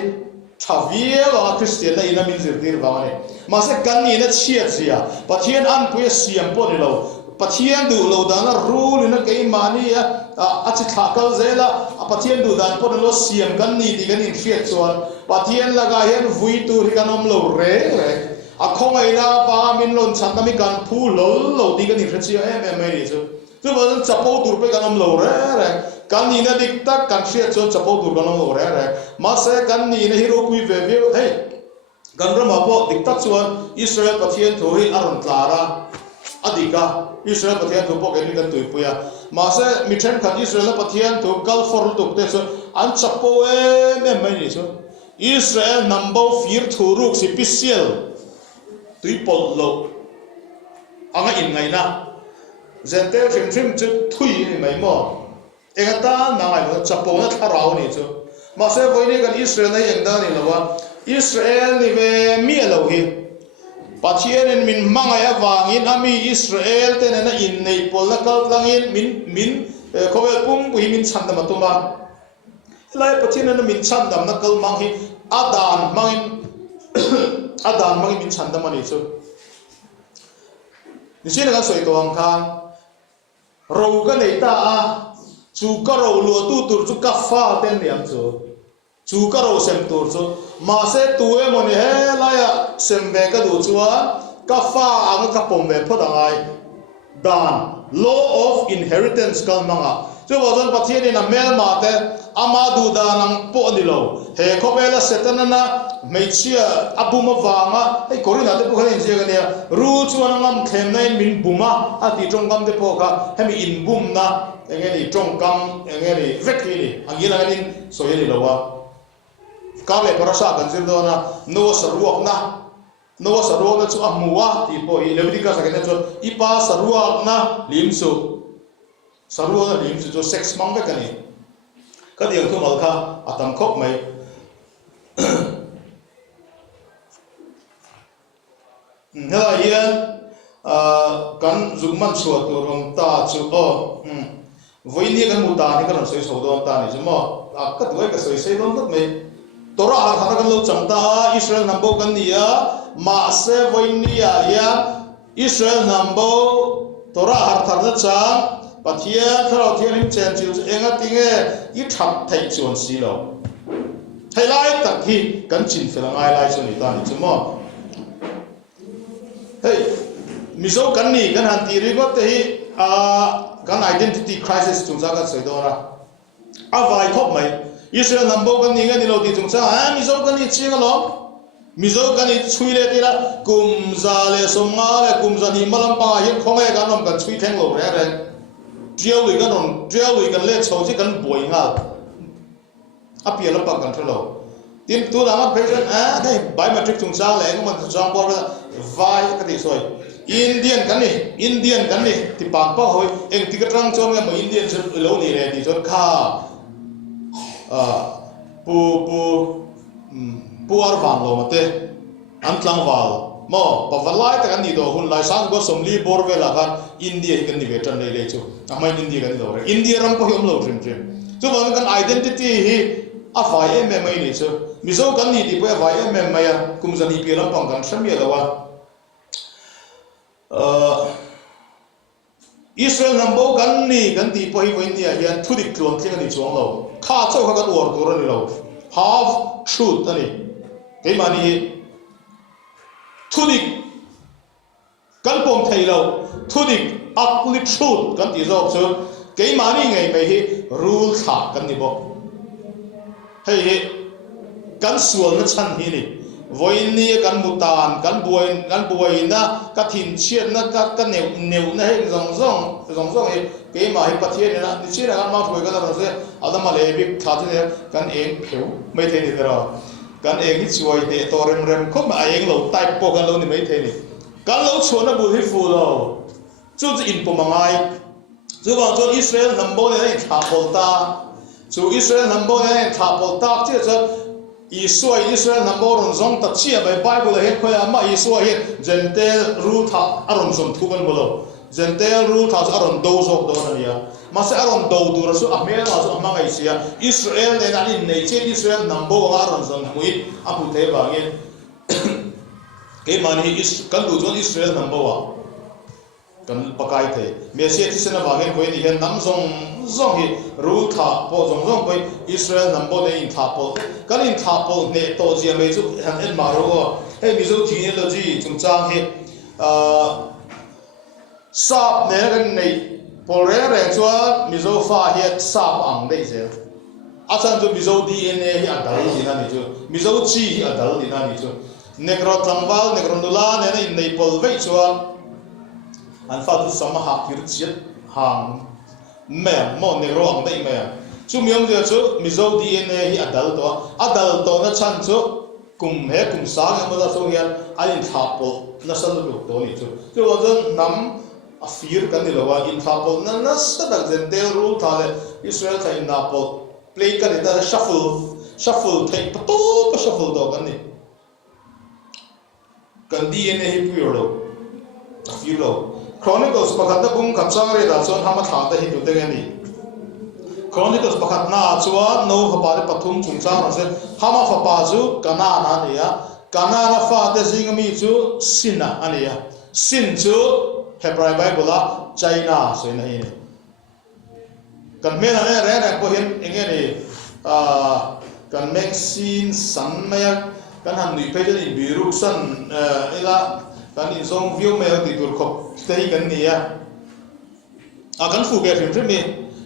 thavia wa Christian na ina min zir dir ba ne maset kan ni na chia zia pathian an pu siam po ni lo pathian du lo dana rule na ke mani a chi thakal zela pathian du dan po lo siam kan ni di kan in fiat chuan pathian laga hian vui tu ri kanom lo re a khong ai na pa min lon chan mi kan phu lo di kan in khachia em ni chu chu ba chapo tur pe kanom lo re kan ni na dik tak kan fiat chuan chapo tur kanom lo re ma se kan ni na hiro pui ve ve hey kan rama po dik tak chuan Israel pathian thu hi aron tlara adika Israel pathian thu po ke ni kan tui puya ma se mi then khat Israel pathian thu kal for tuk te chu an chapo em ni chu Israel number 4 thu ruk si pisial tui pol lo anga in ngai na zentel phim chu thui ni mai mo engata na ngai mo chapo na tharau ni chu ma se voi ni kan Israel na yang da ni lawa Israel ni ve mi lo hi pathian en min mangaya wangin ami Israel te na in nei pol na kal langin min khowel pum wi min chandam atuma lai pathian na min chandam na kal mang hi adan mangin min chandam ani chu ni sin ga soi to ang khan ro ga nei ta a chu ka ro lu tu tur chu ka fa ten niam chu ka ro sem tur chu ma se tu e mon he la ya sem be ka du chuan ka fa ang ka pom be phodangai dan law of inheritance kal manga chu ba don pathian in a mel ma te ama du danang po ni lo he khobela setanana meichia abuma wanga ei korina te pokhalin jega ne ru chuan ngam thlem nai min buma ati tongkam te poka hemi in bum na engeni tongkam engeni vekli ni angila nin soyeli lowa kale parasha kan zirdona no saruak na chu amua ti po i levitika sakene chu ipa saruak na limsu chu sex mang be kani kadiang thu malkha atam khop mai hela hian kan zugman chuat turong ta chu voini kan muta ni kan soi sodon ta ni mo ka tuai ka soi sei don mai tora har kan lo changta Israel nambo kan nia ma se voini ya Israel nambo tora har thar na chang pathia tharo thianim chen chil enga tinge I thap thai chon si lo helai tak hi kan chin felangai lai choni ta ni chumo hey mizo kan ni kan han ti ri got te hi kan identity crisis chung za ka soidora avai khop mai Israel nambo kan ni ngani lo ti chung sa mizo kan ni chinga lo mizo kan ni chuile ti la kumza le somnga le kumza ni malam pa hi khongai kan nom kan chui theng lo re drill lui kan le chau chi kan boi nga apia la pa kan thelo tin tu la ma patient dai biometric chung sa le ko man chung por vai ka ti soi Indian kan ni ti pa pa hoi eng ti ka trang chong ma Indian se lo ni re ti chon kha pu ar van lo mate an tlang wal mo pa valai ta kan ni do hun lai sang go somli bor ve la kan India kan ni vetan le chu amai India kan do re India ram ko hom lo trim chu ba kan identity hi a fai em mai ni chu mizo kan ni ti po fai em mai ya kum zani pi lam pang kan sam ya lawa Israel nambo kan ni kan ti po hi ko India hian thu dik tlon thing ni chuang lo kha chau kha kan or tur ni lo half truth ani ke mani thu dik kan pom thei lo thu dik ugly truth kan ti zo chu ke mani ngai mai hi rule tha kan ni bo hei kan sual na chan hi ni voin ni kan mutan kan buai na ka thin chiat na ka neu na he zong he ke ma hi pathian na ni chi na ma phoi ka na se adama le bi tha ne kan eng pheu mai the ni dero kan eng hi chuai te to rem rem khom a eng lo type po kan lo ni mai the ni kan lo chona bu hi fu lo chu in po mangai chu wang chu Israel nambo ne tha polta chu Israel nambo ne tha polta che cha Israel nambo ron zong ta chia bai Bible he khoya ma Israel gentle rule tha aron som thuban bolo gentle rule tha aron do zok do na ya masa aron do du rasu amel ma so ma ngai sia Israel ne na ni nei che Israel nambo aron zong mui apu te ba nge ke mani is kan du zon Israel nambo wa kan pakai the me se ti sena ba nge koi ni hen nam zong hi rule tha po zong koi Israel nambo ne in tha po kan in tha po ne to ji me chu han en ma ro he mi zo ti ne lo ji chung chang he sap ne kan nei Paul re chua mizo fa hiat sap ang dei je asan chu mizo DNA hi adal ni na ni chu mizo chi hi adal ni na ni chu negro tangwal negro nula ne in nei pol vei chua an fa tu sama ha kir chiat hang me mo negro ang dei me chu miom je chu mizo DNA hi adal to na chan chu kum sa ga ma da so hian alin thapo na sal lu to ni chu wan nam a fear kan ni lawa in thapol na sa dag gentle rule thale Israel thai napol play kan ida shuffle thai pato shuffle do kan ni kan DNA hi pure a fear lo Chronicles pakhat na bung kapsang re da chon hama tha ta hi tu te ni Chronicles pakhat na chuwa no hapa de pathum chungcha ma se hama fa pa chu kana na ni ya kana na fa te jingmi chu sina ani ya sin chu Hebrew Bible la China so na hi kan me na re ko hin enge ni kan mek sin san maya kan han ni pe in biru san ila kan in song view me ti tur khop te kan ni ya kan fu ge rim me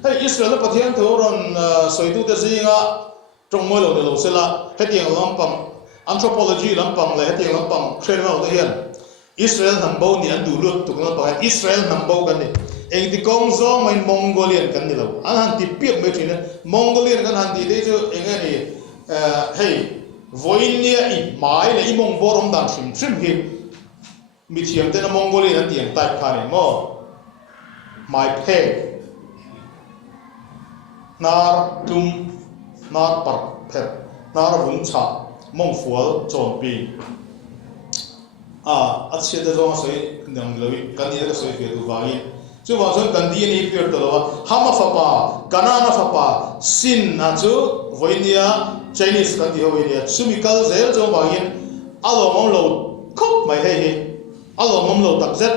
hey Israel pathian thoron soitu te zinga trong mo lo de lo sela hetiang lampang anthropology lampang le hetiang lampang criminal te hian Israel nambo ni andu lut tukna pa Israel nambo kan ni eng ti kong zo mai Mongolian kan ni lo an han ti piak me thina Mongolian kan han ti de chu eng ni hey voinia I mai le I mong borom dan trim hi mi thiam te na Mongolian an tiang type kha ni mo mai phe nar tum nar par phe nar vun cha mong fual chon pi अच्छे तो जो सोई नंगलवी कन्नी तो सोई के दुबाई जो वाजन कंदी नहीं पियर तो लवा हम फपा कना ना फपा सिन ना जो वैनिया चाइनीज कंदी हो वैनिया सुमिकल जेल जो बागिन आलो मम लो खूब मैं है आलो मम लो तक जेट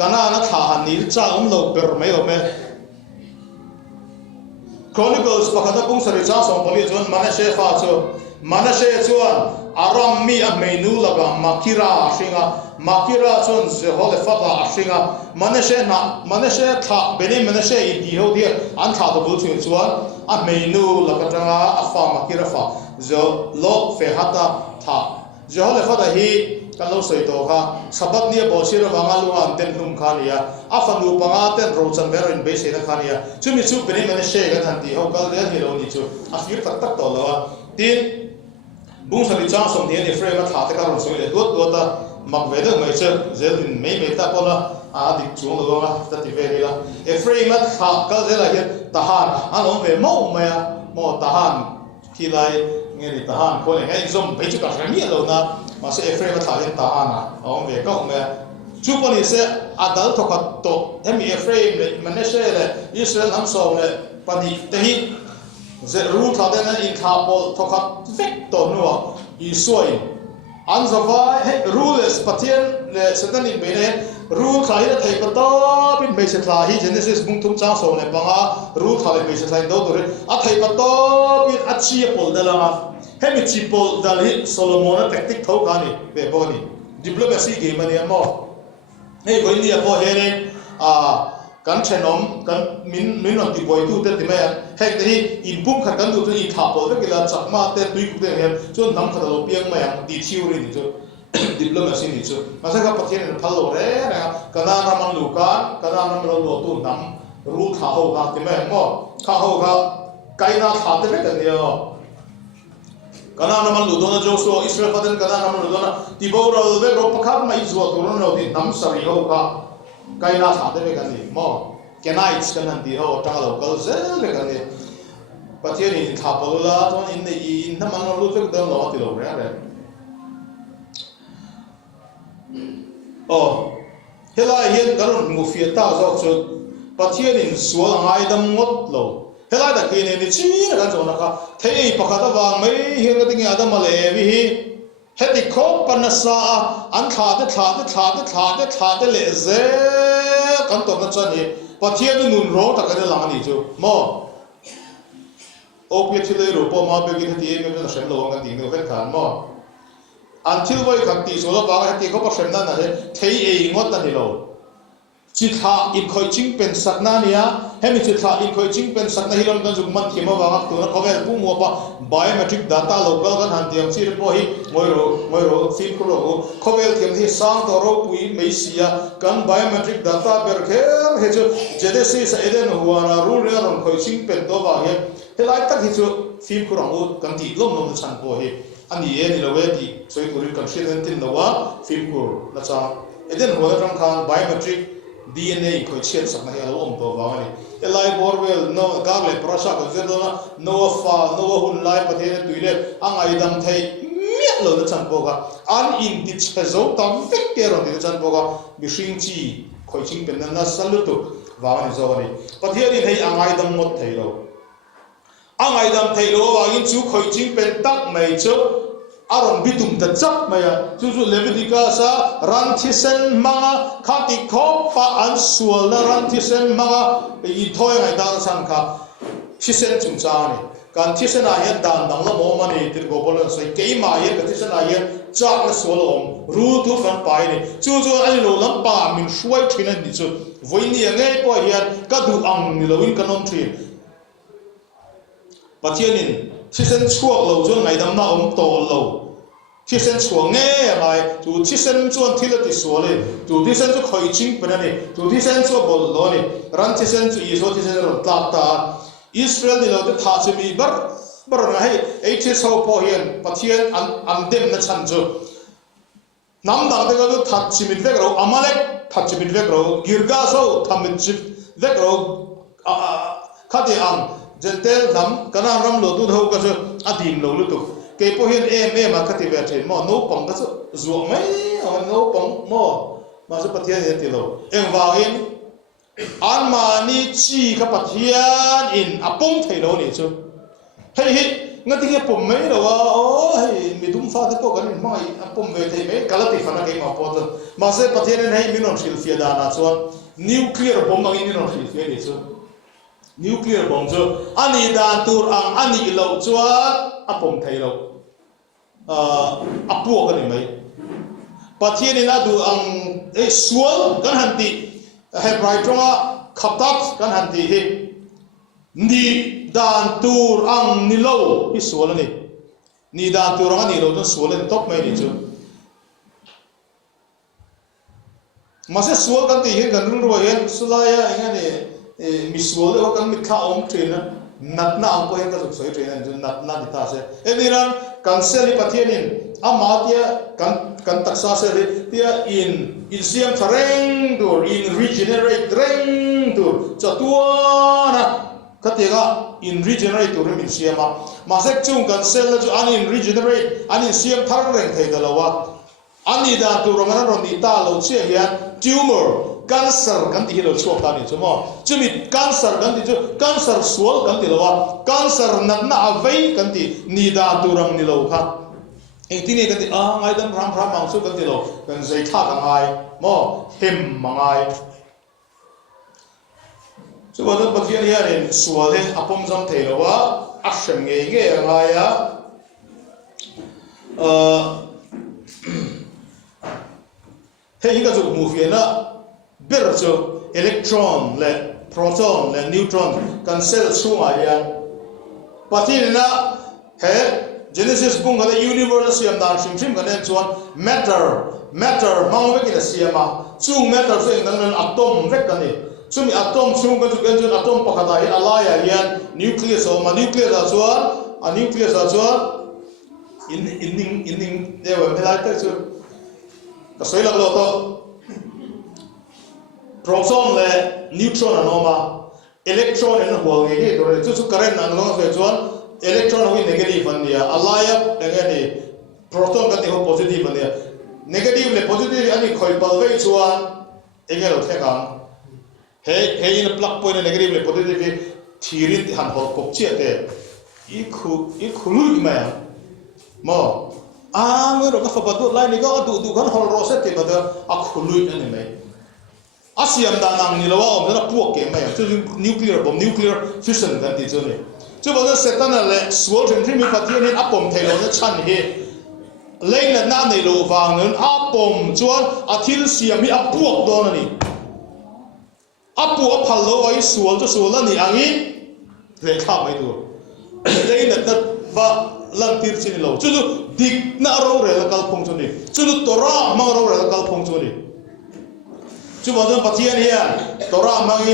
कना ना था नील चा लो पर मैं हो मैं Chronicles pakata pung sari cha song pali chon Manashe chuan Aram mi a meinu laga Makira chon Jehoshaphat ashinga Manashe tha beni Manashe I di ho dia an tha to bul chuan a meinu laga tanga a fa Makira fa zo lo fe hata tha Jehoshaphat hi kan lo soi to kha sabat ni bo sira wanga lu an ten hlum kha nia a fanu panga ten ro chan ver in be se na kha nia chumi chu beni Manashe ga than ti ho kal de hi lo ni chu a fir tak to lo tin bung sari cha som dia ni frame tha te ka ron so le do ta mak ve de mai che zelin me ta ko la a dik chung lo la ta ti ve ni la e frame tha ka ze la hi ta han a lo ve mo ta han ki lai nge ni ta han ko le ngai zom pe chu ka sa ni lo na ma se e frame tha hi ta han a o ve ka me chu ko ni se adal to ka to em e frame le Manashe le Israel ham so le pa di te hi ze ru tha de na in tha pol thokat vek to no I soi an zava rules pathian le satan in bene ru tha hi thai pato bin be se tha hi Genesis bung thum cha so le panga ru tha le be se thai do to re a thai pato bin a chi pol da la he mi chi pol dal hi Solomon tactic thau ka ni be bo ni diplomacy game ani mo he go ni po he ne kan chenom kan min on ti boy tu te ti me hek te hi in pum khat kan du tu I tha pol ke la chak ma te tui ku te he chon nam khat lo piang ma yang ti theory ni chu diplomacy ni chu ma sa ka pathian phal lo re na kana na man lu ka kana na lo lo tu nam ru tha ho ka ti me mo kha ho ka kai na tha te ke ni yo kana naman ludona Joshua Israel paten kana naman ludona tiboro ve ro pakhat mai zo to no di nam sari ho ka kai na sa de ve kan ni mo kenaites kan han di ho ta local zel ve kan ni pathian in thapala to in nei in naman no lu ve da no ti lo re oh helai hian karon mu fia ta zo chu pathian in sual ngai dam ngot lo helai da ke ne chi na zo na ka thei pakhata wang mai hi ga ding adam le vi hi heti kho panasa an tha de le ze kan to na chani pathian nun ro ta ka la ni chu mo o pe thile ro po ma be gi ti me na shem lo ngan ding no vet khan mo until voi kan ti so lo ba ti ko pa shem na na he thei e ngot na ni lo chi tha in khoi ching pen sak na nia hemi chi tha in khoi ching pen sak na hilon kan jung man thima wa tu na khovel pu mo pa biometric data local kan han tiam chi po hi moi ro fin ko ro khovel tiam hi sang to ro pui mei sia kan biometric data ber khem he chu jedesi sa eden huwa na ru re ron khoi ching pen to ba he helai tak hi chu fin ko ro kan ti lom nom chan po hi ani e ni lo we ti soi ko ri kan shin tin no wa fin ko na cha eden huwa ram khan biometric DNA ko chet sak na helo om to wa ni elai borwell no gable prasha ko zedona no fa no hun lai pathe tuile angai dam thei miat lo na chan po ga an in ti chezo tam fek ke ro ni chan po ga mishing chi khoi ching pen na salutu wa ni zo ni pathe ni thei angai dam mot thei lo angai dam thei lo wa in chu khoi ching pen tak mai chu aron bitum ta chap maya chu leviticus sa ran thisen manga khati khop pa an sual na ran thisen manga I thoi ngai dar san kha thisen chung cha ni kan thisen a hian dan dang la mo mani tir go bolon soi ke ma ye ka thisen a hian chak na sual om ru tu kan pai ni chu ani lo lam pa min shuai thina ni chu voini ngai po hian ka du ang ni lo in kanom thin pathianin thisen chuak lo chu ngai dam na om to lo thisen chuak nge mai tu thisen chuan thila ti suale tu thisen chu khoi ching pe ni tu thisen chu bol lo ni ran thisen chu I so thisen ro tlak ta Israel ni lo te tha chimi bar na hei eight so po hian pathian an dem na chan chu nam dang de ga that chimit vek ro amalek that chimit vek ro girga so thamit chip vek ro khati ang jentel nam kana ram lo tu ho ka chu adim lo lu tu ke po hian em a khati ve thin mo no pang ka chu zuak mai no pang mo ma chu pathian he ti lo eng wa in an ma ni chi ka pathian in apong thei lo ni chu hei hi ngati ke pom mai lo wa o hei mi dum fa te ko kan mai apom ve thei mai kalati fa na ke ma po chu ma se pathian nei mi non sil fia da na chuan nuclear bomb mang in non sil fia ni chu nuclear bomb chu ani dan tur ang ani lo chuan apom thei lo apu ka ni mai pathian ina du ang sual kan han ti hebrai tonga khatat kan han ti hi ni dan tur ang ni lo hi sual ni ni dan tur ang ni lo ton sual ni top mai ni chu mase sual kan ti hi kan ru ro hen sulaya engani mi sual ho kan mi kha om train nat na ang ko hen ka soi train ju nat na di ta se eniran kanseli pathianin amatia kan taksa se tia in siam thareng dur in regenerate reng dur chatuana katega in regenerate dur min siama masek chung kansel ju an in regenerate an in siam thareng thei dalawa ani da tu romana ron ni ta lo che hian tumor cancer kan ti lo chok ta ni chumo chumi cancer kan ti chu cancer sual kan ti lo wa cancer nat na avei kan ti ni da tu ram ni lo kha eng ti ni kan ti ngai dam ram mang su kan ti lo kan zai tha ka ngai mo him mangai chu wa dam pathian hian in sual he apom jam thei lo wa a shem nge ngai ya he hi ka chu mu fi na ber chu electron le proton le neutron kan cell chunga hian pathian na he Genesis bung ga universe siam dan shim ga nen chuan matter mang ve ki na siama chung matter so engdan atom ve ka ni chumi atom chung ga chu gen atom pakhata hi alaya hian nucleus o ma nucleus a chuan in để về lại tới chứ cái xoay lạc lô to proton là neutron là nó mà electron là nó cái gì rồi chứ current là nó phải chọn electron là negative phần địa alaya là cái này proton cái thì positive phần địa negative là positive anh khởi bảo vệ chọn anh cái là thế càng he in plug point negative là positive thì riêng hẳn họ cục chia thế ít khului mà người đó các pháp độ lại này có tụ kan hol rose thì mà khului anh này ASEAN đàn năng như là ông nó buộc cái mà chứ nuclear fission cái gì chứ này chứ bây giờ sẽ tan là số trường thì mình phát hiện nên áp bom thay đổi nó chăn hết lên là nam này lô vàng nên áp bom chuan thiên siam mi áp buộc đó này áp buộc phật lô ấy số cho số là này anh ấy để khám mấy đồ lên là tất và lần tiền xin lô chứ địch na râu rồi là cal phong cho này chứ Torah mang râu rồi là cal phong cho này chứ bao giờ phát hiện hiện Torah mang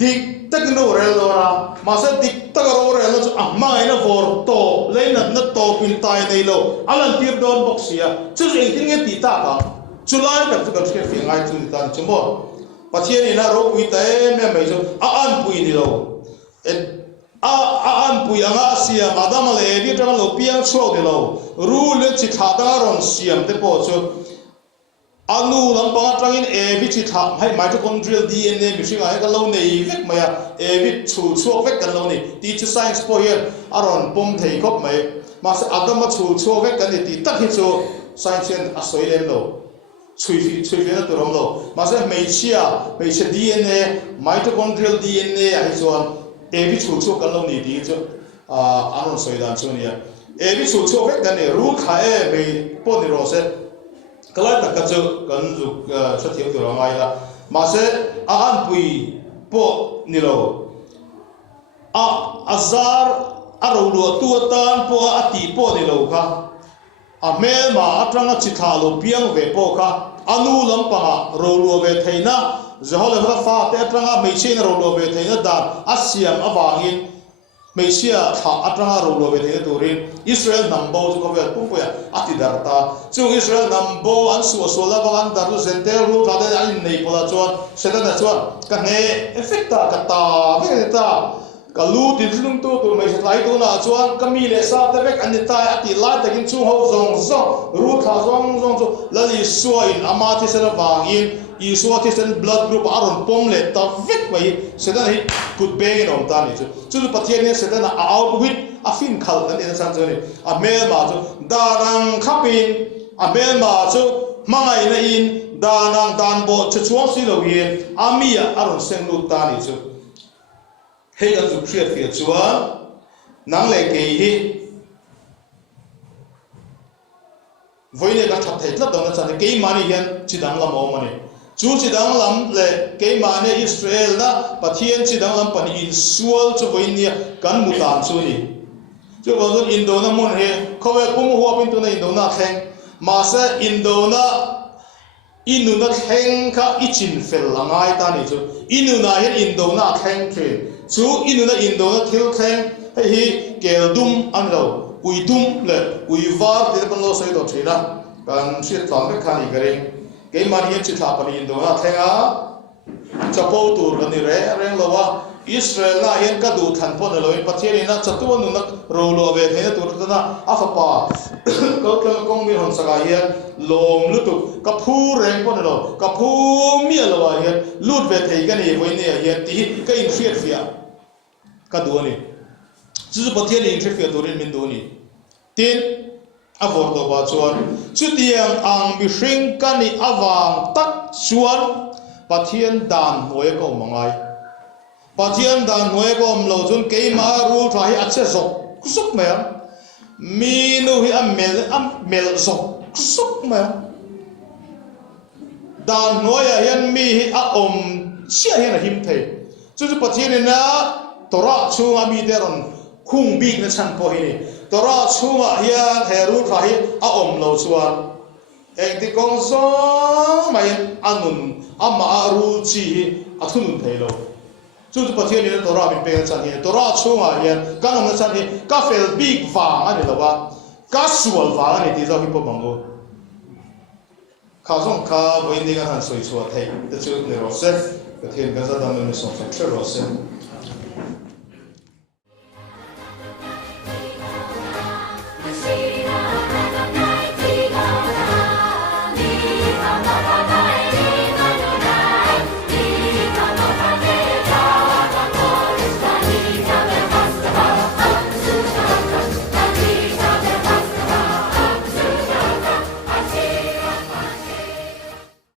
dik tất cái đồ rồi là mà sẽ dik tất cái đồ rồi là chứ mang cái nó vор to lên là nó to pin tai này lo alan tiếp đón bốc xia chứ anh tin nghe tí ta cả chứ lại cả cái phiền ai chứ ta chứ mà phát hiện này nó râu quý tế mấy chứ an quý đi đâu an quý anh xia mà đam lệ biết rằng lo piang sâu đi đâu rule chỉ thà ta ron xiêm thế bỏ chứ anu lam pa tangin evi chi thak hai mitochondrial DNA mi singa ka lo nei vek maya evi chu chu vek kan lo ni ti chu science po hian aron pom thei khop mai ma se adama chu vek kan ni ti tak hi chu science en asoi lem lo chui na turom lo ma se mei chia DNA mitochondrial DNA ai chuan evi chu kan lo ni ti chu aron soi dan chu ni evi chu vek kan ni ru kha e mei po ni ro se kalai tak kacu kan juk setiap tu ramai lah masa an pui po nilo azar arulu tuatan po ati po nilo ka amel ma atranga chithalo piang ve po ka anu lampanga rolu ve theina zahole hra fa te atranga meichin rolu ve theina dan asiam awangin Malaysia tha atranga rolo ve the turin Israel nambo ko ve pumpuya ati darta chu Israel nambo an su so la ban daru center ru tha da an nei pola chuan sedan da chuan ka ne effecta ka ta ve ta ka lu ti lung tu mai lai tu na chuan ka mi le sa ta vek an ta ati la takin chu ho zong ru tha zong chu lali suain amati sena wangin Isua Christian blood group aron pom le ta vek mai sedan hi kut be nom ta ni chu pathian ne sedan out with a fin khal kan en san choni a mel ma chu darang khapin a mel ma chu mangai na in danang dan bo chu chuang si lo yin amia aron seng lu ta ni chu he kan chu khriat fi chuan nang le ke hi voine ka thap thei tla dong na chan ke mani hian chidang lam o mani chu chidang lam le ke mane Israel na pathian chidang lam pani in sual chu voinia kan mutan chu ni chu bazon indo na mon he khowe pum huwa pin tu na indo na theng ma sa indo na inu na theng kha ichin fel langai ta ni chu inu na he indo na theng thrin chu inu na indo na thil theng hi keldum an lo uidum le uivar te ban lo sai do thina kan shit tlam me khani garing cái mà hiện chỉ tháp này Indo na thèn à, chấp bao tour cái này reng lo wa Israel na hiện cái đủ thành phố này lo, phát hiện na chấp tuân nung na rolo về thế này tour na Afapa, cái công viên hòn saga hiện lom lút cái phu reng po này lo, cái phu mía lo wa hiện lút về thế cái này với này hiện tí cái interfere cái đồ này, chỉ phát hiện interfere tour mình đồ này, tin avorto ba chuan chutiang ang bi hring kani awang tak chuan pathian dan hoi ko mangai pathian dan hoi ko mlo chun keima ru tha hi ache zok kusuk me mi nu hi amel zok kusuk me dan hoi hian mi hi a chia hian him thei chu pathian na tora chunga mi deron khung bi na chan po hi Torah chunga hian heru thahi a lo chuan eng ti kong zong mai anun ama aru chi a thunun thei lo chu pathian ni Torah min pe chan hi Torah chunga hian kan om chan hi ka fel big wang ani lo wa ka sual wa ni ti zo hi po mango ka zong ka bo indi ga han soi so thai te chu ne ro se ka thien ga za dam ne so fa tre ro se